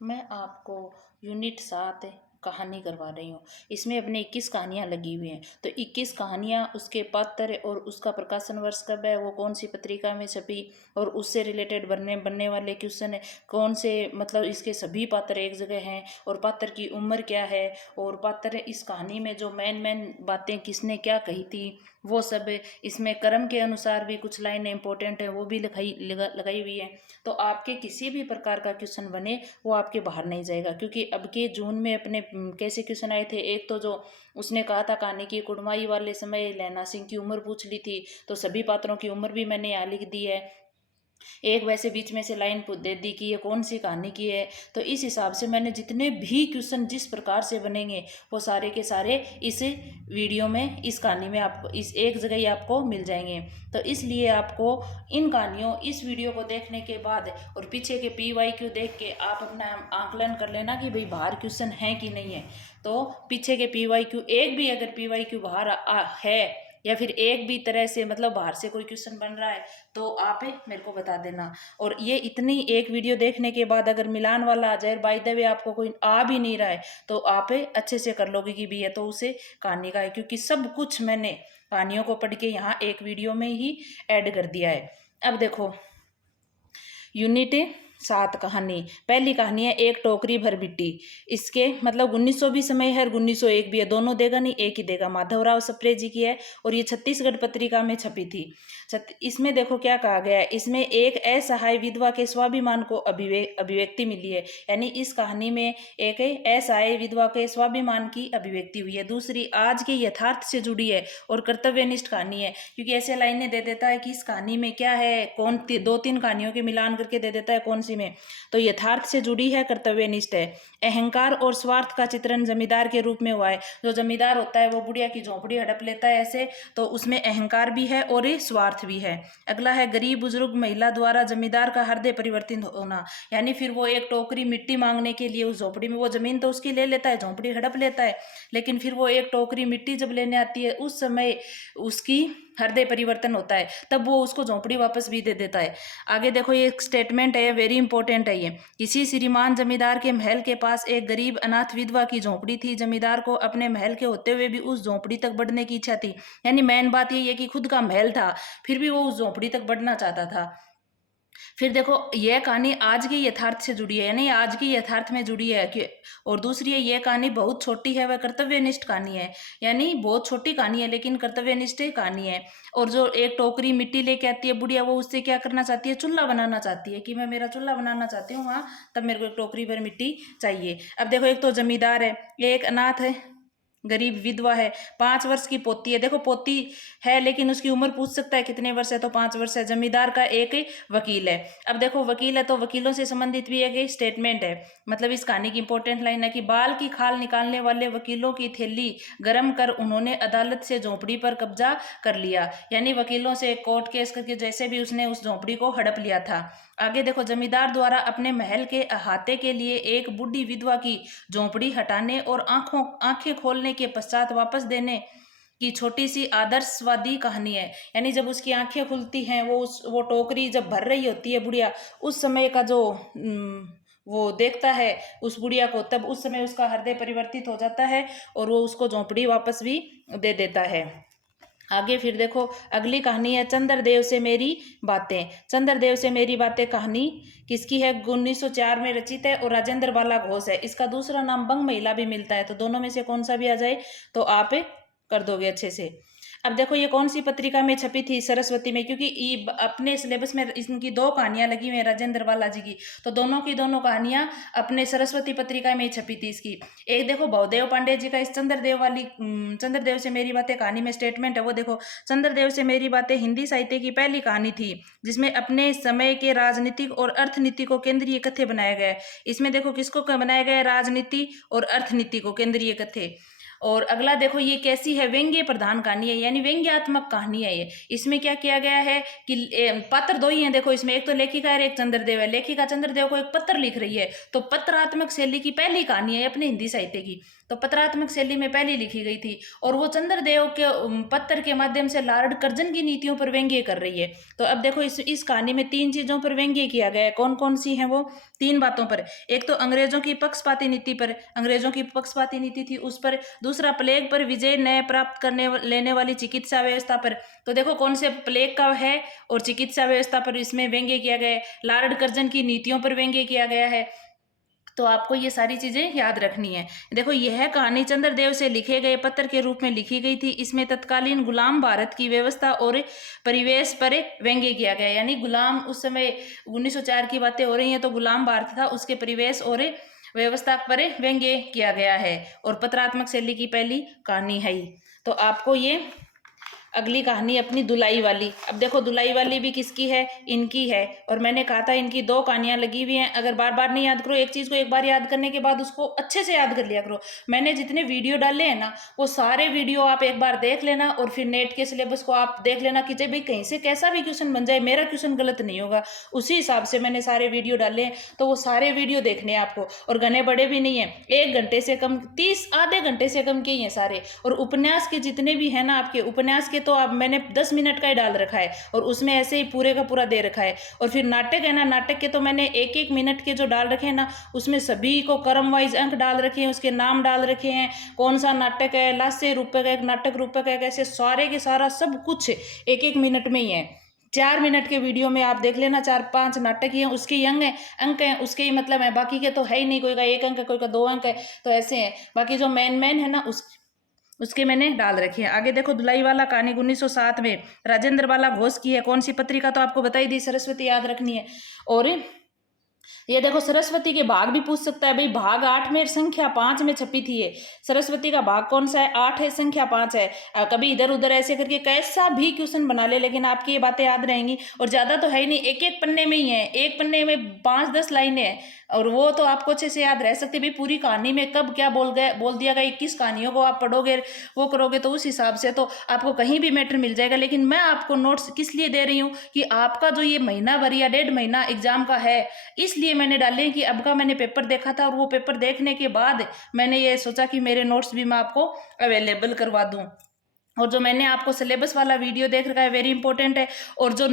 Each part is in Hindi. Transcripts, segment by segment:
मैं आपको यूनिट 7 कहानी करवा रही हूँ। इसमें अपने 21 कहानियाँ लगी हुई हैं। तो 21 कहानियाँ, उसके पात्र और उसका प्रकाशन वर्ष कब है, वो कौन सी पत्रिका में छपी, और उससे रिलेटेड बनने बनने वाले क्वेश्चन है कौन से, मतलब इसके सभी पात्र एक जगह हैं, और पात्र की उम्र क्या है, और पात्र इस कहानी में जो मेन मेन बातें किसने क्या कही थी वो सब है। इसमें क्रम के अनुसार भी कुछ लाइनें इंपॉर्टेंट है वो भी लगाई हुई है। तो आपके किसी भी प्रकार का क्वेश्चन बने वो आपके बाहर नहीं जाएगा, क्योंकि अब के जून में अपने कैसे क्वेश्चन आए थे। एक तो जो उसने कहा था कहानी की कुड़माई वाले समय लैला सिंह की उम्र पूछ ली थी, तो सभी पात्रों की उम्र भी मैंने यहाँ लिख दी है। एक वैसे बीच में से लाइन दे दी कि ये कौन सी कहानी की है। तो इस हिसाब से मैंने जितने भी क्वेश्चन जिस प्रकार से बनेंगे वो सारे के सारे इस वीडियो में, इस कहानी में आपको इस एक जगह ही आपको मिल जाएंगे। तो इसलिए आपको इन कहानियों, इस वीडियो को देखने के बाद और पीछे के PYQ देख के आप अपना आकलन कर लेना कि भाई बाहर क्वेश्चन है कि नहीं है। तो पीछे के PYQ, एक भी अगर PYQ बाहर है या फिर एक भी तरह से मतलब बाहर से कोई क्वेश्चन बन रहा है तो आप मेरे को बता देना। और ये इतनी एक वीडियो देखने के बाद अगर मिलान वाला आ जाए, बाय द वे आपको कोई आ भी नहीं रहा है, तो आप अच्छे से कर लोगे कि भी है तो उसे कहानी का है, क्योंकि सब कुछ मैंने कहानियों को पढ़ के यहाँ एक वीडियो में ही ऐड कर दिया है। अब देखो यूनिट 7 कहानी, पहली कहानी है एक टोकरी भर मिट्टी। इसके मतलब 1900 भी समय है और 1901 भी है, दोनों देगा नहीं, एक ही देगा। माधवराव सप्रे जी की है और ये छत्तीसगढ़ पत्रिका में छपी थी। इसमें देखो क्या कहा गया है, इसमें एक असहाय विधवा के स्वाभिमान को अभिव्यक्ति मिली है। यानी इस कहानी में एक असहाय विधवा के स्वाभिमान की अभिव्यक्ति हुई है। दूसरी आज के यथार्थ से जुड़ी है और कर्तव्यनिष्ठ कहानी है, क्योंकि ऐसे लाइनें दे देता है कि इस कहानी में क्या है, कौन 2-3 कहानियों के मिलान करके दे देता है कौन सी में। तो यथार्थ से जुड़ी है, कर्तव्यनिष्ठ है। अहंकार और स्वार्थ का चित्रण जमींदार के रूप में हुआ है। जो जमींदार होता है वो बुढ़िया की झोंपड़ी हड़प लेता है ऐसे, तो उसमें अहंकार भी है और ये स्वार्थ भी है। अगला है गरीब बुजुर्ग महिला द्वारा जमींदार का हृदय परिवर्तित होना। यानी फिर वो एक टोकरी मिट्टी मांगने के लिए उस झोपड़ी में, वो जमीन तो उसकी ले लेता है, झोपड़ी हड़प लेता है, लेकिन फिर वो एक टोकरी मिट्टी जब लेने आती है उस समय उसकी हृदय परिवर्तन होता है, तब वो उसको झोंपड़ी वापस भी दे देता है। आगे देखो ये एक स्टेटमेंट है, वेरी इंपॉर्टेंट है ये। किसी श्रीमान जमींदार के महल के पास एक गरीब अनाथ विधवा की झोंपड़ी थी। जमींदार को अपने महल के होते हुए भी उस झोंपड़ी तक बढ़ने की इच्छा थी। यानी मेन बात ये है कि खुद का महल था फिर भी वो उस झोंपड़ी तक बढ़ना चाहता था। फिर देखो यह कहानी आज के यथार्थ से जुड़ी है, यानी आज के यथार्थ में जुड़ी है कि, और दूसरी है यह कहानी बहुत छोटी है, वह कर्तव्यनिष्ठ कहानी है। यानी बहुत छोटी कहानी है लेकिन कर्तव्यनिष्ठ कहानी है। और जो एक टोकरी मिट्टी लेके आती है बुढ़िया, वो उससे क्या करना चाहती है, चूल्हा बनाना चाहती है कि मैं मेरा चूल्हा बनाना चाहती हूँ, हाँ तब मेरे को एक टोकरी भर मिट्टी चाहिए। अब देखो एक तो जमींदार है, एक अनाथ है, गरीब विधवा है, 5 वर्ष की पोती है। देखो पोती है लेकिन उसकी उम्र पूछ सकता है कितने वर्ष है, तो 5 वर्ष है। जमींदार का एक वकील है। अब देखो वकील है तो वकीलों से संबंधित भी एक स्टेटमेंट है। मतलब इस कहानी की इंपॉर्टेंट लाइन है कि बाल की खाल निकालने वाले वकीलों की थैली गर्म कर उन्होंने अदालत से झोंपड़ी पर कब्जा कर लिया। यानी वकीलों से कोर्ट केस करके जैसे भी उसने उस झोंपड़ी को हड़प लिया था। आगे देखो जमींदार द्वारा अपने महल के अहाते के लिए एक बुढ़ी विधवा की झोंपड़ी हटाने और आंखें खोलने के पश्चात वापस देने की छोटी सी आदर्शवादी कहानी है। यानी जब उसकी आंखें खुलती हैं, वो टोकरी जब भर रही होती है बुढ़िया, उस समय का जो वो देखता है उस बुढ़िया को, तब उस समय उसका हृदय परिवर्तित हो जाता है और वो उसको झोंपड़ी वापस भी दे देता है। आगे फिर देखो अगली कहानी है चंद्रदेव से मेरी बातें। चंद्रदेव से मेरी बातें कहानी किसकी है, 1904 में रचित है और राजेंद्र बाला घोष है। इसका दूसरा नाम बंग महिला भी मिलता है, तो दोनों में से कौन सा भी आ जाए तो आप कर दोगे अच्छे से। अब देखो ये कौन सी पत्रिका में छपी थी, सरस्वती में, क्योंकि अपने सिलेबस में इनकी 2 कहानियां लगी हुई हैं राजेंद्र बाला जी की, तो दोनों की दोनों कहानियां अपने सरस्वती पत्रिका में ही छपी थी इसकी। एक देखो भवदेव पांडे जी का इस चंद्रदेव से मेरी बातें कहानी में स्टेटमेंट है, वो देखो चंद्रदेव से मेरी बातें हिंदी साहित्य की पहली कहानी थी जिसमें अपने समय के राजनीतिक और अर्थनीति को केंद्रीय कथ्य बनाया गया है। इसमें देखो किसको बनाया गया है, राजनीति और अर्थनीति को केंद्रीय कथ्य। और अगला देखो ये कैसी है, व्यंग्य प्रधान कहानी है, यानी व्यंग्यात्मक कहानी है ये। इसमें क्या किया गया है कि पात्र दो ही हैं, देखो इसमें एक तो लेखिका है, एक चंद्रदेव है। लेखिका चंद्रदेव को एक पत्र लिख रही है, तो पत्रात्मक शैली की पहली कहानी है अपने हिंदी साहित्य की, तो पत्रात्मक शैली में पहली लिखी गई थी। और वो चंद्रदेव के पत्र के माध्यम से लॉर्ड कर्जन की नीतियों पर व्यंग्य कर रही है। तो अब देखो इस कहानी में 3 चीजों पर व्यंग्य किया गया है। कौन कौन सी है वो? 3 बातों पर। एक तो अंग्रेजों की पक्षपाती नीति पर, अंग्रेजों की पक्षपाती नीति थी उस पर। दूसरा प्लेग पर विजय न्याय प्राप्त करने लेने वाली चिकित्सा व्यवस्था पर। तो देखो कौन से प्लेग का है और चिकित्सा व्यवस्था पर इसमें व्यंग्य किया गया है। लॉर्ड कर्जन की नीतियों पर व्यंग्य किया गया है। तो आपको ये सारी चीजें याद रखनी है। देखो यह कहानी चंद्रदेव से लिखे गए पत्र के रूप में लिखी गई थी। इसमें तत्कालीन गुलाम भारत की व्यवस्था और परिवेश पर व्यंग्य किया गया, यानी गुलाम उस समय 1904 की बातें हो रही हैं, तो गुलाम भारत था, उसके परिवेश और व्यवस्था पर व्यंग्य किया गया है। और पत्रात्मक शैली की पहली कहानी है। तो आपको ये अगली कहानी अपनी दुलाई वाली। अब देखो दुलाई वाली भी किसकी है? इनकी है। और मैंने कहा था इनकी 2 कहानियां लगी हुई हैं। अगर बार बार नहीं याद करो, एक चीज को एक बार याद करने के बाद उसको अच्छे से याद कर लिया करो। मैंने जितने वीडियो डाले हैं ना, वो सारे वीडियो आप एक बार देख लेना और फिर नेट के सिलेबस को आप देख लेना कि भाई कहीं से कैसा भी क्वेश्चन बन जाए, मेरा क्वेश्चन गलत नहीं होगा, उसी हिसाब से मैंने सारे वीडियो डाले हैं। तो वो सारे वीडियो देखने हैं आपको, और घने बड़े भी नहीं है, 1 घंटे से कम, 30 आधे घंटे से कम के ही हैं सारे। और उपन्यास के जितने भी है ना आपके उपन्यास के, तो आप मैंने 10 मिनट का ही डाल रखा है, और उसमें ऐसे ही पूरे का पूरा दे रखा है। और फिर नाटक है ना, नाटक के तो मैंने 1-1 मिनट के जो डाल रखे हैं ना, उसमें सभी को क्रम वाइज अंक डाल रखे हैं, उसके नाम डाल रखे हैं, कौन सा नाटक है, लास्य रूपक है, नाटक रूपक है, कैसे सारे के सारा सब कुछ 1-1 मिनट में ही है। 4 मिनट के वीडियो में आप देख लेना, 4-5 नाटक ही हैं, उसके ही अंक हैं, उसके ही मतलब है, बाकी के तो है ही नहीं, कोई का 1 अंक है, कोई का 2 अंक है, तो ऐसे हैं। बाकी जो मेन है ना उसके मैंने डाल रखे हैं। आगे देखो दुलाई वाला कहानी 1907 में राजेंद्र बाला घोष की है। कौन सी पत्रिका? तो आपको बताई दी, सरस्वती याद रखनी है। और ये देखो सरस्वती के भाग भी पूछ सकता है भाई, भाग 8 में संख्या 5 में छपी थी ये। सरस्वती का भाग कौन सा है? 8 है, संख्या 5 है। कभी इधर उधर ऐसे करके कैसा भी क्वेश्चन बना ले, लेकिन आपकी ये बातें याद रहेंगी। और ज्यादा तो है ही नहीं, 1-1 पन्ने में ही है, एक पन्ने में 5-10 लाइनें हैं, और वो तो आपको अच्छे से याद रह सकती है। भाई पूरी कहानी में कब क्या बोल दिया गया, 21 कहानियों को आप पढ़ोगे, वो करोगे, तो उस हिसाब से तो आपको कहीं भी मैटर मिल जाएगा। लेकिन मैं आपको नोट्स किस लिए दे रही हूँ कि आपका जो ये महीना भर या 1.5 महीना एग्जाम का है, इसलिए मैंने डाले कि अब का मैंने पेपर देखा था, और वो पेपर देखने के बाद मैंने ये सोचा कि मेरे नोट्स भी मैं आपको अवेलेबल करवा दूं। और जो मैंने आपको सिलेबस वाला वीडियो देख रखा है, वेरी इंपॉर्टेंट है। और जो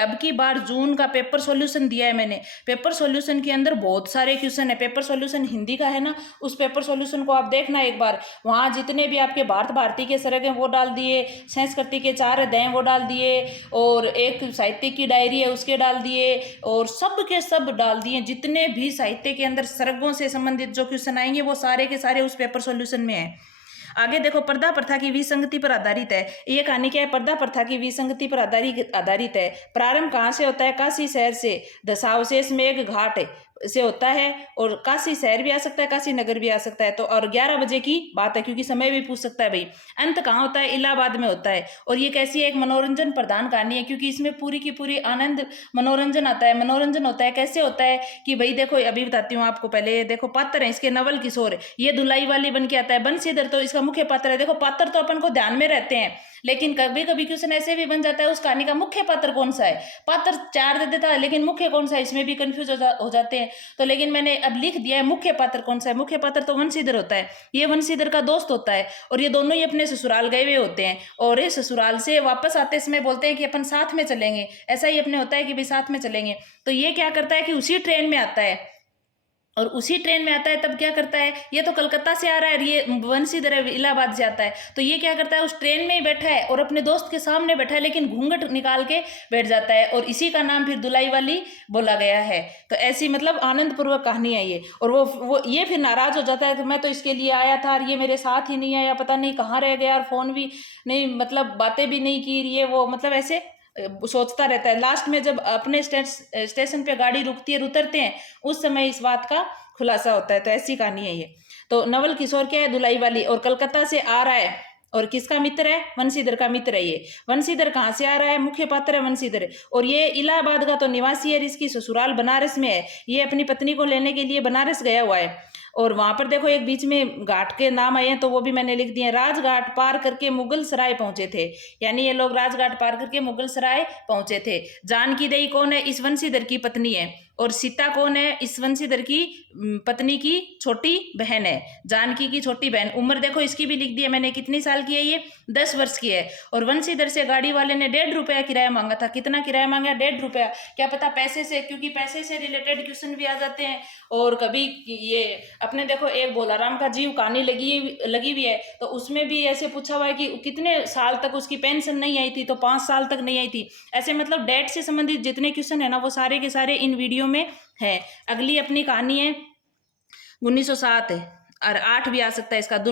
अब की बार जून का पेपर सॉल्यूशन दिया है मैंने, पेपर सॉल्यूशन के अंदर बहुत सारे क्वेश्चन है। पेपर सॉल्यूशन हिंदी का है ना, उस पेपर सॉल्यूशन को आप देखना एक बार। वहाँ जितने भी आपके भारत भारती के सरग हैं वो डाल दिए, संस्कृति के 4 अध्याय वो डाल दिए, और एक साहित्य की डायरी है उसके डाल दिए, और सब के सब डाल दिए। जितने भी साहित्य के अंदर सरगों से संबंधित जो क्वेश्चन आएंगे वो सारे के सारे उस पेपर सॉल्यूशन में है। आगे देखो पर्दा प्रथा की विसंगति पर आधारित है। ये कहानी क्या है? पर्दा प्रथा की विसंगति पर आधारित है। प्रारंभ कहाँ से होता है? काशी शहर से, दशावशेष मेघ घाट से होता है, और काशी शहर भी आ सकता है, काशी नगर भी आ सकता है। तो और 11 बजे की बात है, क्योंकि समय भी पूछ सकता है भाई। अंत कहाँ होता है? इलाहाबाद में होता है। और ये कैसी है? एक मनोरंजन प्रधान कहानी है, क्योंकि इसमें पूरी की पूरी आनंद मनोरंजन आता है। मनोरंजन होता है, कैसे होता है कि भाई देखो अभी बताती हूँ आपको। पहले देखो पात्र है इसके, नवल किशोर, ये दुलाई वाली बन के आता है। बंशीधर तो इसका मुख्य पात्र है। देखो पात्र तो अपन को ध्यान में रहते हैं, लेकिन कभी कभी क्वेश्चन ऐसे भी बन जाता है उस कहानी का मुख्य पात्र कौन सा है। पात्र 4 दे देता है, लेकिन मुख्य कौन सा है इसमें भी कंफ्यूज हो जाते हैं। तो लेकिन मैंने अब लिख दिया है मुख्य पात्र कौन सा है। मुख्य पात्र तो वंशीधर होता है, ये वंशीधर का दोस्त होता है, और ये दोनों ही अपने ससुराल गए हुए होते हैं, और ये ससुराल से वापस आते समय बोलते हैं कि अपन साथ में चलेंगे। ऐसा ही अपने होता है कि भाई साथ में चलेंगे। तो ये क्या करता है कि उसी ट्रेन में आता है, और उसी ट्रेन में आता है। तब क्या करता है, ये तो कलकत्ता से आ रहा है, ये बंशीधर इलाहाबाद से आता है। तो ये क्या करता है, उस ट्रेन में ही बैठा है और अपने दोस्त के सामने बैठा है, लेकिन घूंघट निकाल के बैठ जाता है, और इसी का नाम फिर दुलाई वाली बोला गया है। तो ऐसी मतलब आनंद पूर्वक कहानी है ये। और वो ये फिर नाराज हो जाता है कि मैं तो इसके लिए आया था और ये मेरे साथ ही नहीं आया, पता नहीं कहाँ रह गया, और फोन भी नहीं, मतलब बातें भी नहीं की, ये वो मतलब ऐसे सोचता रहता है। लास्ट में जब अपने स्टेशन पे गाड़ी रुकती है, उतरते हैं, उस समय इस बात का खुलासा होता है। तो ऐसी कहानी है ये। तो नवल किशोर क्या है? दुलाई वाली। और कलकत्ता से आ रहा है, और किसका मित्र है? वंशीधर का मित्र है ये। वंशीधर कहाँ से आ रहा है? मुख्य पात्र है वंशीधर। और ये इलाहाबाद का तो निवासी है, इसकी ससुराल बनारस में है। ये अपनी पत्नी को लेने के लिए बनारस गया हुआ है। और वहां पर देखो एक बीच में घाट के नाम आए हैं, तो वो भी मैंने लिख दिए। राजघाट पार करके मुगल सराय पहुंचे थे, यानी ये लोग राजघाट पार करके मुगल सराय पहुंचे थे। जानकी देवी कौन है? इस वंशीधर की पत्नी है। और सीता कौन है? इस वंशीधर की पत्नी की छोटी बहन है, जानकी की छोटी बहन। उम्र देखो इसकी भी लिख दी है मैंने, कितनी साल की है ये? 10 वर्ष की है। और वंशीधर से गाड़ी वाले ने 1.5 रुपया किराया मांगा था। कितना किराया मांगा? 1.5 रुपया। क्या पता पैसे से, क्योंकि पैसे से रिलेटेड क्वेश्चन भी आ जाते हैं। और कभी ये अपने देखो एक भोलाराम का जीव कहानी लगी हुई है, तो उसमें भी ऐसे पूछा हुआ है कि कितने साल तक उसकी पेंशन नहीं आई थी, तो 5 साल तक नहीं आई थी। ऐसे मतलब डेट से संबंधित जितने क्वेश्चन है ना, वो सारे के सारे इन वीडियो में है। अगली अपनी कहानी है 1907 है, और 8 भी आ सकता है इसका।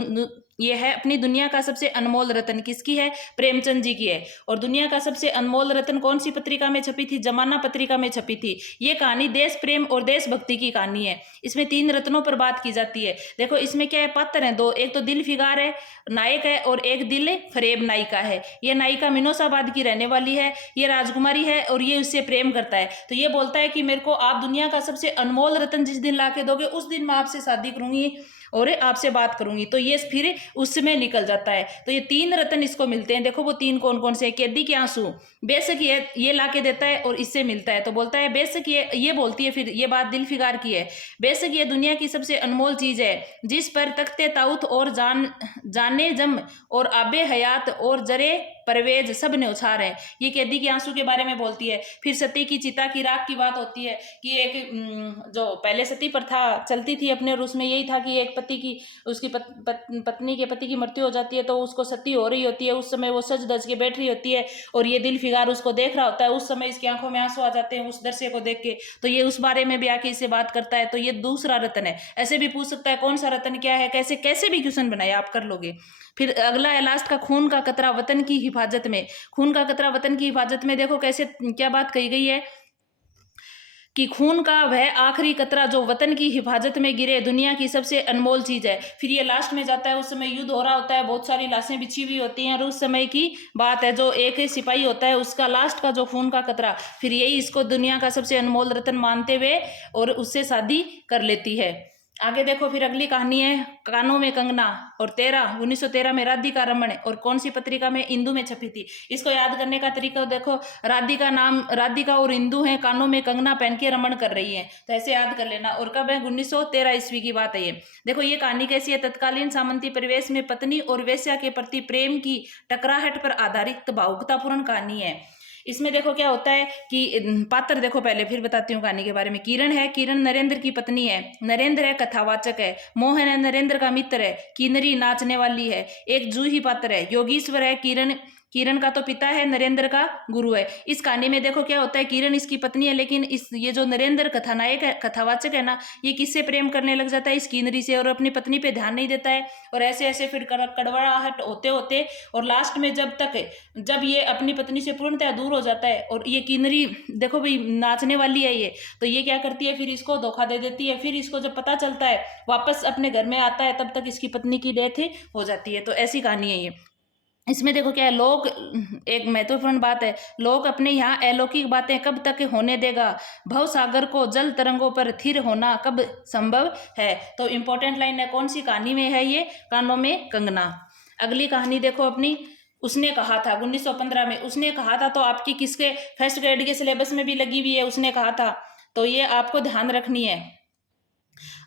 ये है अपनी दुनिया का सबसे अनमोल रत्न। किसकी है? प्रेमचंद जी की है। और दुनिया का सबसे अनमोल रत्न कौन सी पत्रिका में छपी थी? जमाना पत्रिका में छपी थी। ये कहानी देश प्रेम और देशभक्ति की कहानी है। इसमें 3 रत्नों पर बात की जाती है। देखो इसमें क्या है, पात्र हैं 2, एक तो दिल फिगार है नायक है, और एक दिल फरेब नायिका है। ये नायिका मिनोसाबाद की रहने वाली है, ये राजकुमारी है, और ये उससे प्रेम करता है। तो ये बोलता है कि मेरे को आप दुनिया का सबसे अनमोल रत्न जिस दिन ला के दोगे, उस दिन मैं आपसे शादी करूंगी और आपसे बात करूंगी। तो ये फिर उसमें निकल जाता है। तो ये 3 रत्न इसको मिलते हैं। देखो वो 3 कौन कौन से? कैदी के आंसू, बेशक ये ला के देता है और इससे मिलता है। तो बोलता है बेशक ये बोलती है फिर ये बात दिल फिगार की है, बेशक ये दुनिया की सबसे अनमोल चीज है, जिस पर तख्ते ताउत और जाने जम और आबे हयात और जरे परवेज सब ने उछार है। ये कैदी के आंसू के बारे में बोलती है। फिर सती की चिता की राख की बात होती है कि एक जो पहले सती प्रथा चलती थी अपने, और उसमें यही था कि एक पति की, उसकी पत्नी के पति की मृत्यु हो जाती है, तो उसको सती हो रही होती है। उस समय वो सज धज के बैठ रही होती है, और ये दिल फिगार उसको देख रहा होता है। उस समय इसकी आंखों में आंसू आ जाते हैं उस दृश्य को देख के। तो ये उस बारे में भी आके इससे बात करता है। तो ये दूसरा रत्न है। ऐसे भी पूछ सकता है कौन सा रत्न क्या है, कैसे कैसे भी क्वेश्चन बनाए आप कर लोगे। फिर अगला है लास्ट का, खून का कतरा वतन की हिफाजत में। खून का कतरा वतन की हिफाजत में देखो कैसे क्या बात कही गई है कि खून का वह आखिरी कतरा जो वतन की हिफाजत में गिरे, दुनिया की सबसे अनमोल चीज है। फिर ये लास्ट में जाता है, उस समय युद्ध हो रहा होता है, बहुत सारी लाशें बिछी हुई होती हैं, और उस समय की बात है, जो एक सिपाही होता है उसका लास्ट का जो खून का कतरा, फिर यही इसको दुनिया का सबसे अनमोल रत्न मानते हुए और उससे शादी कर लेती है। आगे देखो फिर अगली कहानी है कानों में कंगना, और 1913 में राधिका रमन, और कौन सी पत्रिका में? इंदु में छपी थी। इसको याद करने का तरीका देखो, राधिका और इंदु है, कानों में कंगना पहन के रमन कर रही है, तो ऐसे याद कर लेना। और कब है? 1913 ईस्वी की बात है ये। देखो ये कहानी कैसी है? तत्कालीन सामंती परिवेश में पत्नी और वेश्या के प्रति प्रेम की टकराहट पर आधारित भावुकतापूर्ण कहानी है। इसमें देखो क्या होता है कि पात्र देखो, पहले फिर बताती हूँ कहानी के बारे में। किरण है, किरण नरेंद्र की पत्नी है, नरेंद्र है कथावाचक है, मोहन है नरेंद्र का मित्र है, किन्नरी नाचने वाली है, एक जूही पात्र है, योगीश्वर है, किरण का तो पिता है, नरेंद्र का गुरु है। इस कहानी में देखो क्या होता है, किरण इसकी पत्नी है, लेकिन ये जो नरेंद्र कथानायक है, कथावाचक है ना, ये किससे प्रेम करने लग जाता है? इस किन्नरी से, और अपनी पत्नी पे ध्यान नहीं देता है। और ऐसे ऐसे फिर कड़वाहट होते होते, और लास्ट में जब ये अपनी पत्नी से पूर्णतः दूर हो जाता है, और ये किन्नरी देखो भाई नाचने वाली है ये, तो ये क्या करती है, फिर इसको धोखा दे देती है। फिर इसको जब पता चलता है, वापस अपने घर में आता है, तब तक इसकी पत्नी की डेथ हो जाती है। तो ऐसी कहानी है ये। इसमें देखो क्या है, लोग, एक महत्वपूर्ण बात है, लोग अपने यहाँ अलौकिक बातें कब तक होने देगा, भव सागर को जल तरंगों पर थिर होना कब संभव है। तो इंपॉर्टेंट लाइन है, कौन सी कहानी में है ये? कानों में कंगना। अगली कहानी देखो अपनी, उसने कहा था 1915 में, उसने कहा था, तो आपकी किसके फर्स्ट ग्रेड के सिलेबस में भी लगी हुई है, उसने कहा था, तो ये आपको ध्यान रखनी है।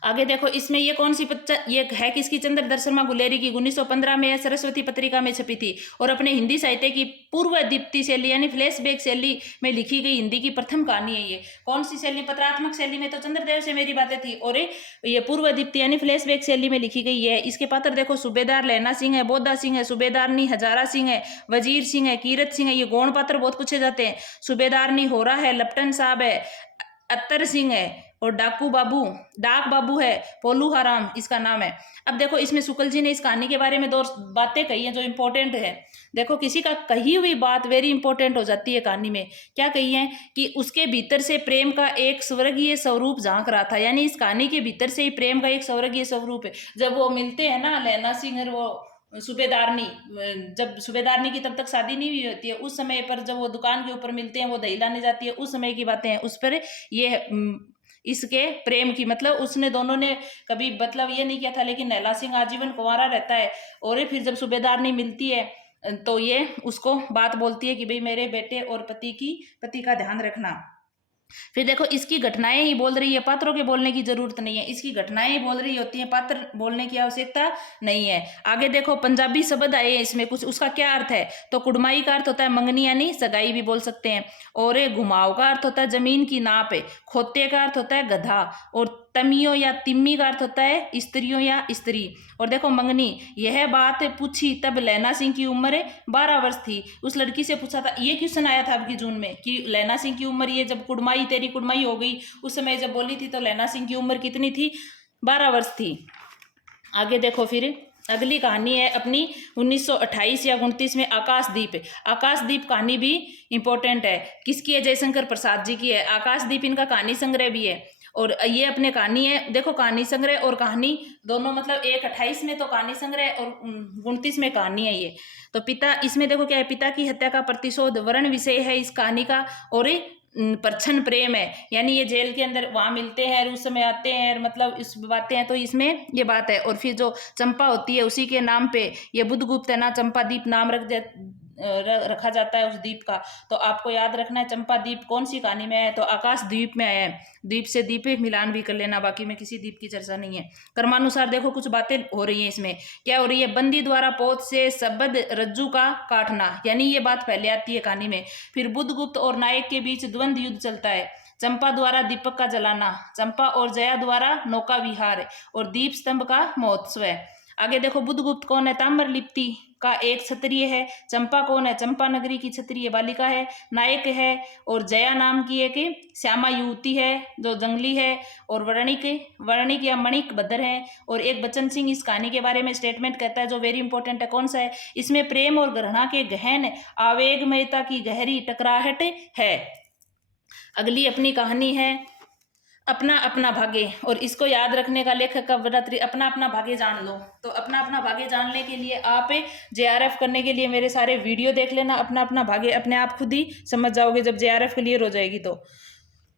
आगे देखो इसमें ये कौन सी ये है किसकी? चंद्रधर शर्मा गुलेरी की, 1915 में सरस्वती पत्रिका में छपी थी, और अपने हिंदी साहित्य की पूर्व दीप्ति शैली यानी फ्लैशबैक शैली में लिखी गई हिंदी की प्रथम कहानी है ये। कौन सी शैली? पत्रात्मक शैली में तो चंद्रदेव से मेरी बातें थी, और ये पूर्व दीप्ति यानी फ्लैशबैक शैली में लिखी गई है। इसके पात्र देखो, सूबेदार लहना सिंह है, बोधा सिंह है, सूबेदारनी हजारा सिंह है, वजीर सिंह है, कीरत सिंह है। ये गौण पात्र बहुत पूछे जाते हैं। सूबेदारनी होरा है, लपटन साहब है, अत्तर सिंह है, और डाक बाबू है, पोलू हराम इसका नाम है। अब देखो इसमें शुक्ल जी ने इस कहानी के बारे में 2 बातें कही हैं जो इंपॉर्टेंट है। देखो किसी का कही हुई बात वेरी इंपॉर्टेंट हो जाती है कहानी में। क्या कही है कि उसके भीतर से प्रेम का एक स्वर्गीय स्वरूप झांक रहा था, यानी इस कहानी के भीतर से ही प्रेम का एक स्वर्गीय स्वरूप है। जब वो मिलते हैं ना, लहना सिंह और वो सूबेदारनी, जब सूबेदारनी की तब तक शादी नहीं हुई होती है, उस समय पर जब वो दुकान के ऊपर मिलते हैं, वो दही लाने जाती है, उस समय की बातें हैं। उस पर ये इसके प्रेम की, मतलब उसने दोनों ने कभी मतलब ये नहीं किया था, लेकिन नैला सिंह आजीवन कुंवारा रहता है और फिर जब सूबेदार नहीं मिलती है तो ये उसको बात बोलती है कि भाई मेरे बेटे और पति का ध्यान रखना। फिर देखो इसकी घटनाएं ही बोल रही है, पात्रों के बोलने की जरूरत नहीं है, इसकी घटनाएं ही बोल रही होती हैं, पात्र बोलने की आवश्यकता नहीं है। आगे देखो पंजाबी शब्द आए इसमें कुछ, उसका क्या अर्थ है, तो कुड़माई का अर्थ होता है मंगनी यानी सगाई भी बोल सकते हैं, और घुमाव का अर्थ होता है जमीन की नाप है, खोते का अर्थ होता है गधा, और तमियो या तिम्मी का अर्थ होता है स्त्रियों या स्त्री। और देखो मंगनी, यह बात पूछी तब लैना सिंह की उम्र 12 वर्ष थी। उस लड़की से पूछा था, ये क्वेश्चन आया था आपकी जून में कि लैना सिंह की उम्र, ये जब कुड़माई तेरी कुड़माई हो गई उस समय जब बोली थी तो लैना सिंह की उम्र कितनी थी, 12 वर्ष थी। आगे देखो फिर अगली कहानी है अपनी 1928 या 29 में आकाशदीप। आकाशदीप कहानी भी इंपॉर्टेंट है, किसकी है, जयशंकर प्रसाद जी की है। आकाशदीप इनका कहानी संग्रह भी है, और ये अपने कहानी है, देखो कहानी संग्रह और कहानी दोनों, मतलब एक 28 में तो कहानी संग्रह और 29 में कहानी है ये। तो पिता, इसमें देखो क्या है, पिता की हत्या का प्रतिशोध वर्ण विषय है इस कहानी का, और परछन प्रेम है, यानी ये जेल के अंदर वहां मिलते हैं उस समय आते हैं, मतलब इस बातें हैं, तो इसमें ये बात है। और फिर जो चंपा होती है उसी के नाम पे ये बुधगुप्त है ना, चंपा दीप नाम रखा जाता है उस द्वीप का। तो आपको याद रखना है चंपा द्वीप कौन सी कहानी में है, तो आकाश द्वीप में आया है। द्वीप से द्वीप मिलान भी कर लेना, बाकी में किसी द्वीप की चर्चा नहीं है। कर्मानुसार देखो कुछ बातें हो रही हैं इसमें, क्या हो रही है, बंदी द्वारा पोत से शब्द रज्जू का काटना, यानी ये बात पहले आती है कहानी में। फिर बुधगुप्त और नायक के बीच द्वंद्व युद्ध चलता है, चंपा द्वारा दीपक का जलाना, चंपा और जया द्वारा नौका विहार, और दीप स्तंभ का महोत्सव है। आगे देखो बुधगुप्त कौन है, ताम्रलिप्ति का एक क्षत्रिय है। चंपा कौन है, चंपा नगरी की क्षत्रिय बालिका है। नायक है, और जया नाम की एक श्यामा युवती है जो जंगली है, और वर्णिक या मणिक भद्र है। और एक बच्चन सिंह इस कहानी के बारे में स्टेटमेंट कहता है जो वेरी इंपॉर्टेंट है, कौन सा है, इसमें प्रेम और घृणा के गहन आवेगमयता की गहरी टकराहट है। अगली अपनी कहानी है अपना अपना भाग्य, और इसको याद रखने का लेखक का वृत्ति, अपना अपना भाग्य जान लो। तो अपना अपना भाग्य जानने के लिए आप जेआरएफ करने के लिए मेरे सारे वीडियो देख लेना, अपना अपना भाग्य अपने आप खुद ही समझ जाओगे जब जेआरएफ क्लियर हो जाएगी। तो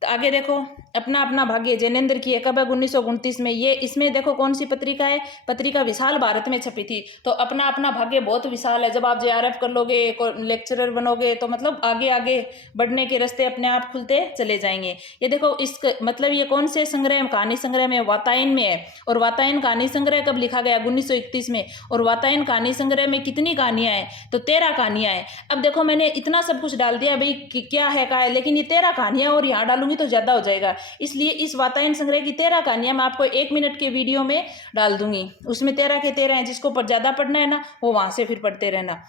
आगे देखो अपना अपना भाग्य जैनेन्द्र की है, कब है, 1929 में। ये इसमें देखो कौन सी पत्रिका है, पत्रिका विशाल भारत में छपी थी। तो अपना अपना भाग्य बहुत विशाल है, जब आप जेआरएफ कर लोगे, लेक्चरर बनोगे, तो मतलब आगे आगे बढ़ने के रास्ते अपने आप खुलते चले जाएंगे। ये देखो इस मतलब ये कौन से संग्रह, कहानी संग्रह में, वातायन में है। और वातायन कहानी संग्रह कब लिखा गया, 1931 में। और वातायन कहानी संग्रह में कितनी कहानियां हैं, तो 13 कहानियां हैं। अब देखो मैंने इतना सब कुछ डाल दिया भाई क्या है का है, लेकिन ये 13 कहानियां और यहाँ डालूंगी तो ज्यादा हो जाएगा, इसलिए इस वातायन संग्रह की 13 कहानियां मैं आपको 1 मिनट के वीडियो में डाल दूंगी। उसमें 13 के 13 हैं, जिसको ज्यादा पढ़ना है ना वो वहां से फिर पढ़ते रहना।